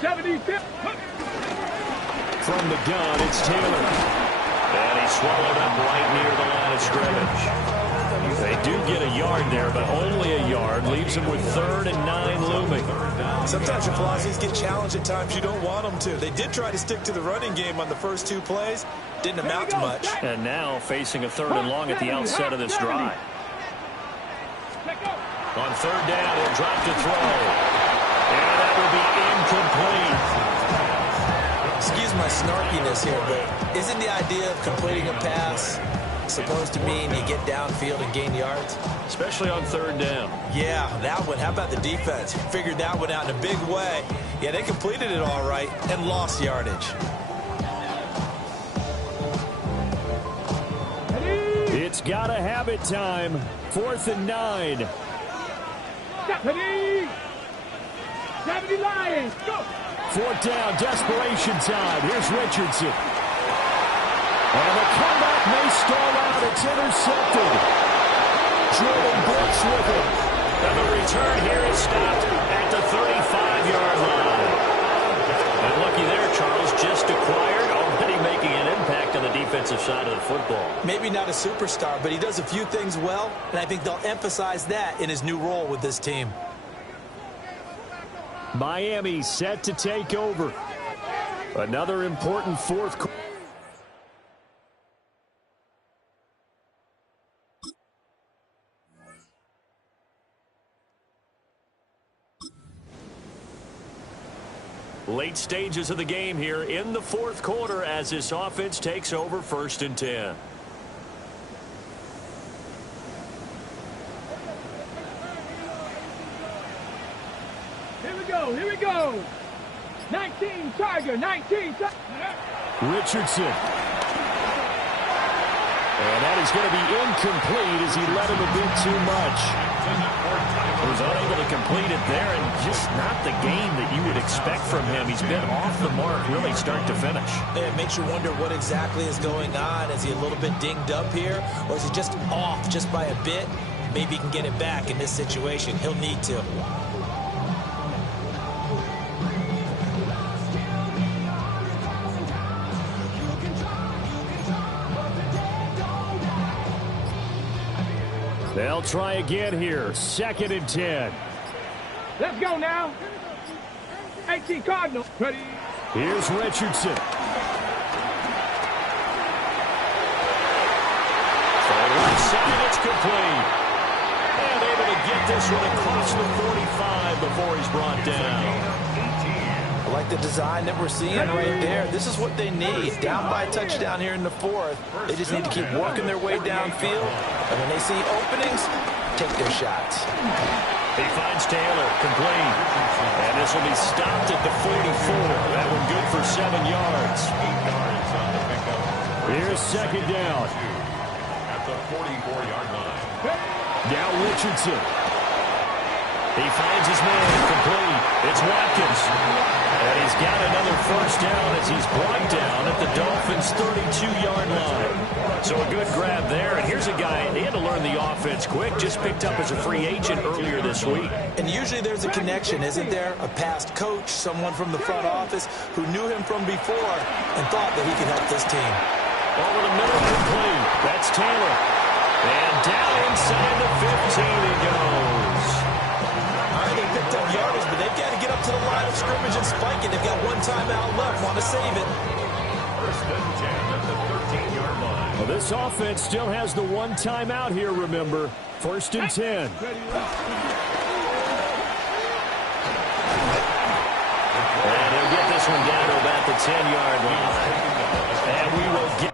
75. From the gun, it's Taylor. And he swallowed up right near the line of scrimmage. They do get a yard there, but only a yard. Leaves them with 3rd and 9 looming. Sometimes your philosophies get challenged at times you don't want them to. They did try to stick to the running game on the first 2 plays. Didn't amount to much. And now facing a 3rd and long at the outset of this drive. On 3rd down, he'll drop to throw. And that will be incomplete. Excuse my snarkiness here, but isn't the idea of completing a pass supposed to mean you get downfield and gain yards? Especially on 3rd down. Yeah, that one. How about the defense? Figured that one out in a big way. Yeah, they completed it all right and lost yardage. It's gotta have it time. 4th and 9. Ready. 70 Lions. Go. 4th down, desperation time. Here's Richardson. And the comeback may stall out. It's intercepted. Jordan Brooks with it. And the return here is stopped at the 35-yard line. And looky there, Charles, just acquired, already making an impact on the defensive side of the football. Maybe not a superstar, but he does a few things well, and I think they'll emphasize that in his new role with this team. Miami set to take over. Another important 4th quarter. Late stages of the game here in the fourth quarter as this offense takes over 1st and 10. Here we go. 19 Tiger, 19 Tiger. Richardson. And that is going to be incomplete as he led him a bit too much. He was unable to complete it there, and just not the game that you would expect from him. He's been off the mark really start to finish. It makes you wonder what exactly is going on. Is he a little bit dinged up here, or is he just off just by a bit? Maybe he can get it back in this situation. He'll need to. They'll try again here. 2nd and 10. Let's go now. 18 Cardinal. Ready. Here's Richardson. Forward side, it's complete. And able to get this one across the 45 before he's brought down. I like the design that we're seeing right there. This is what they need. Down by a touchdown here in the fourth. They just need to keep working their way downfield. And when they see openings, take their shots. He finds Taylor, complete. And this will be stopped at the 44. That one good for 7 yards. Here's 2nd down. At the 44-yard line. Now Richardson. He finds his man, complete. It's Watkins. And he's got another 1st down as he's brought down at the Dolphins' 32-yard line. So a good grab there. And here's a guy, they had to learn the offense quick, just picked up as a free agent earlier this week. And usually there's a connection, isn't there? A past coach, someone from the front office who knew him from before and thought that he could help this team. Over the middle, complete. That's Taylor. And down inside the 15 he goes. They picked up yardage, but they've got to get up to the line of scrimmage and spike it. They've got one timeout left. Want to save it. 1st and 10 at the 13-yard line. Well, this offense still has the one timeout here, remember. 1st and 10. And he'll get this one down to about the 10-yard line. And we will get...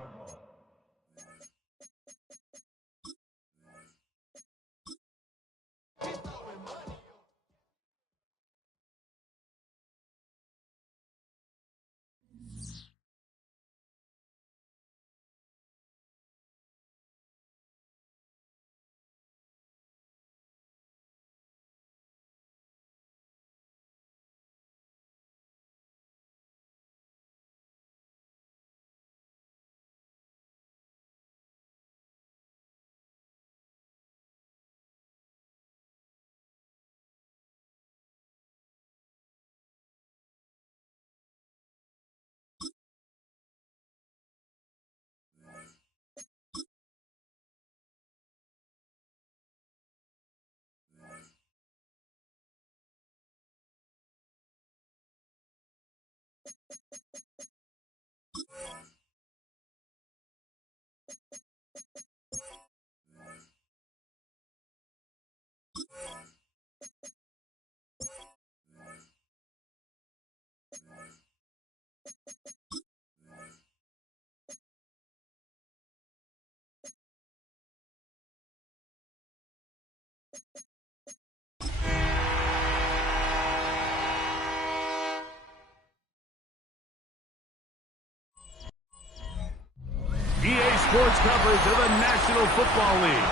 EA Sports coverage of the National Football League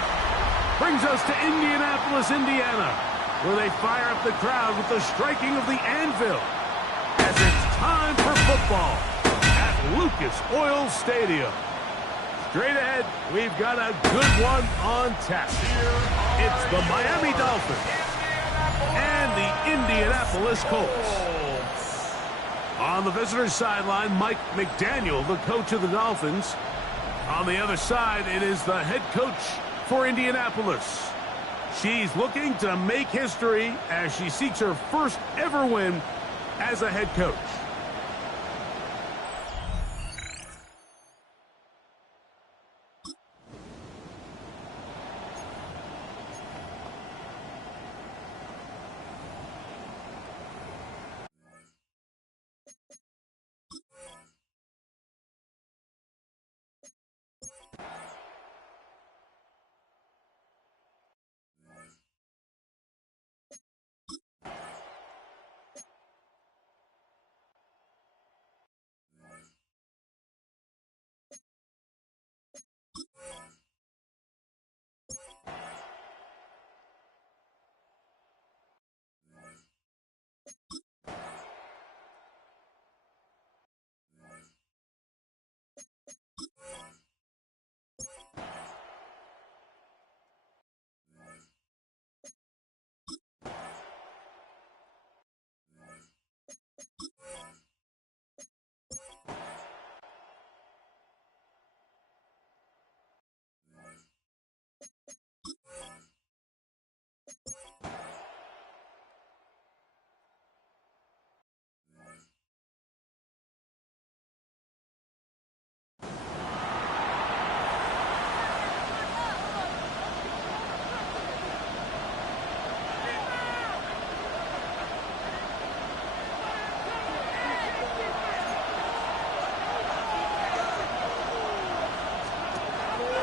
brings us to Indianapolis, Indiana, where they fire up the crowd with the striking of the anvil as it's time for football at Lucas Oil Stadium. Straight ahead, we've got a good one on tap. It's the Miami Dolphins and the Indianapolis Colts. On the visitor's sideline, Mike McDaniel, the coach of the Dolphins. On the other side, it is the head coach for Indianapolis. She's looking to make history as she seeks her first ever win as a head coach.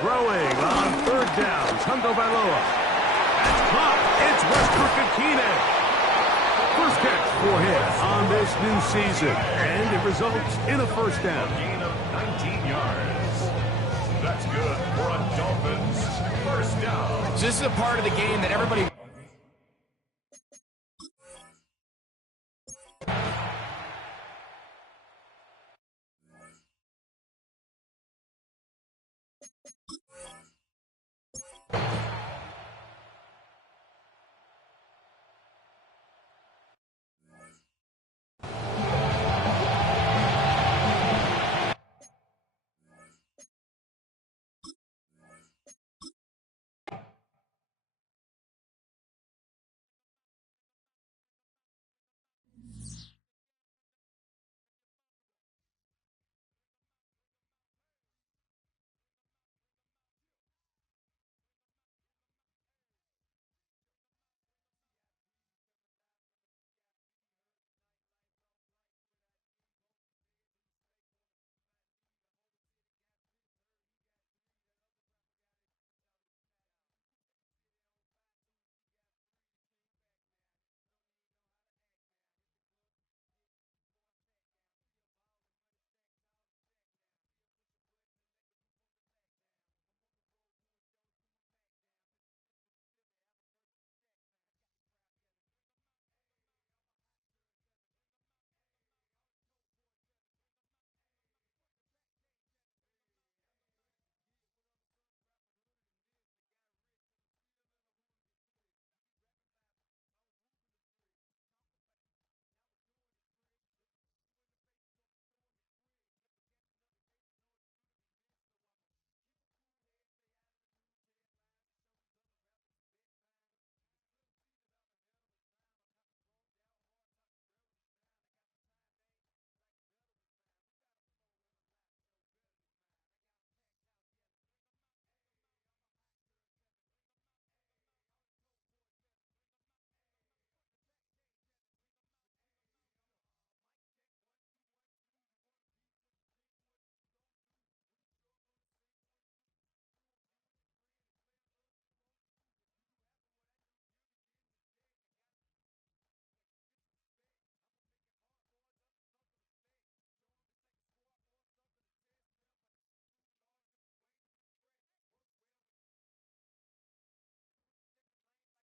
Throwing on third down, Tungo Bailoa. That's caught. It's Westbrook Akine. First catch for him on this new season, and it results in a first down. Gain of 19 yards. That's good for a Dolphins first down. So this is a part of the game that everybody...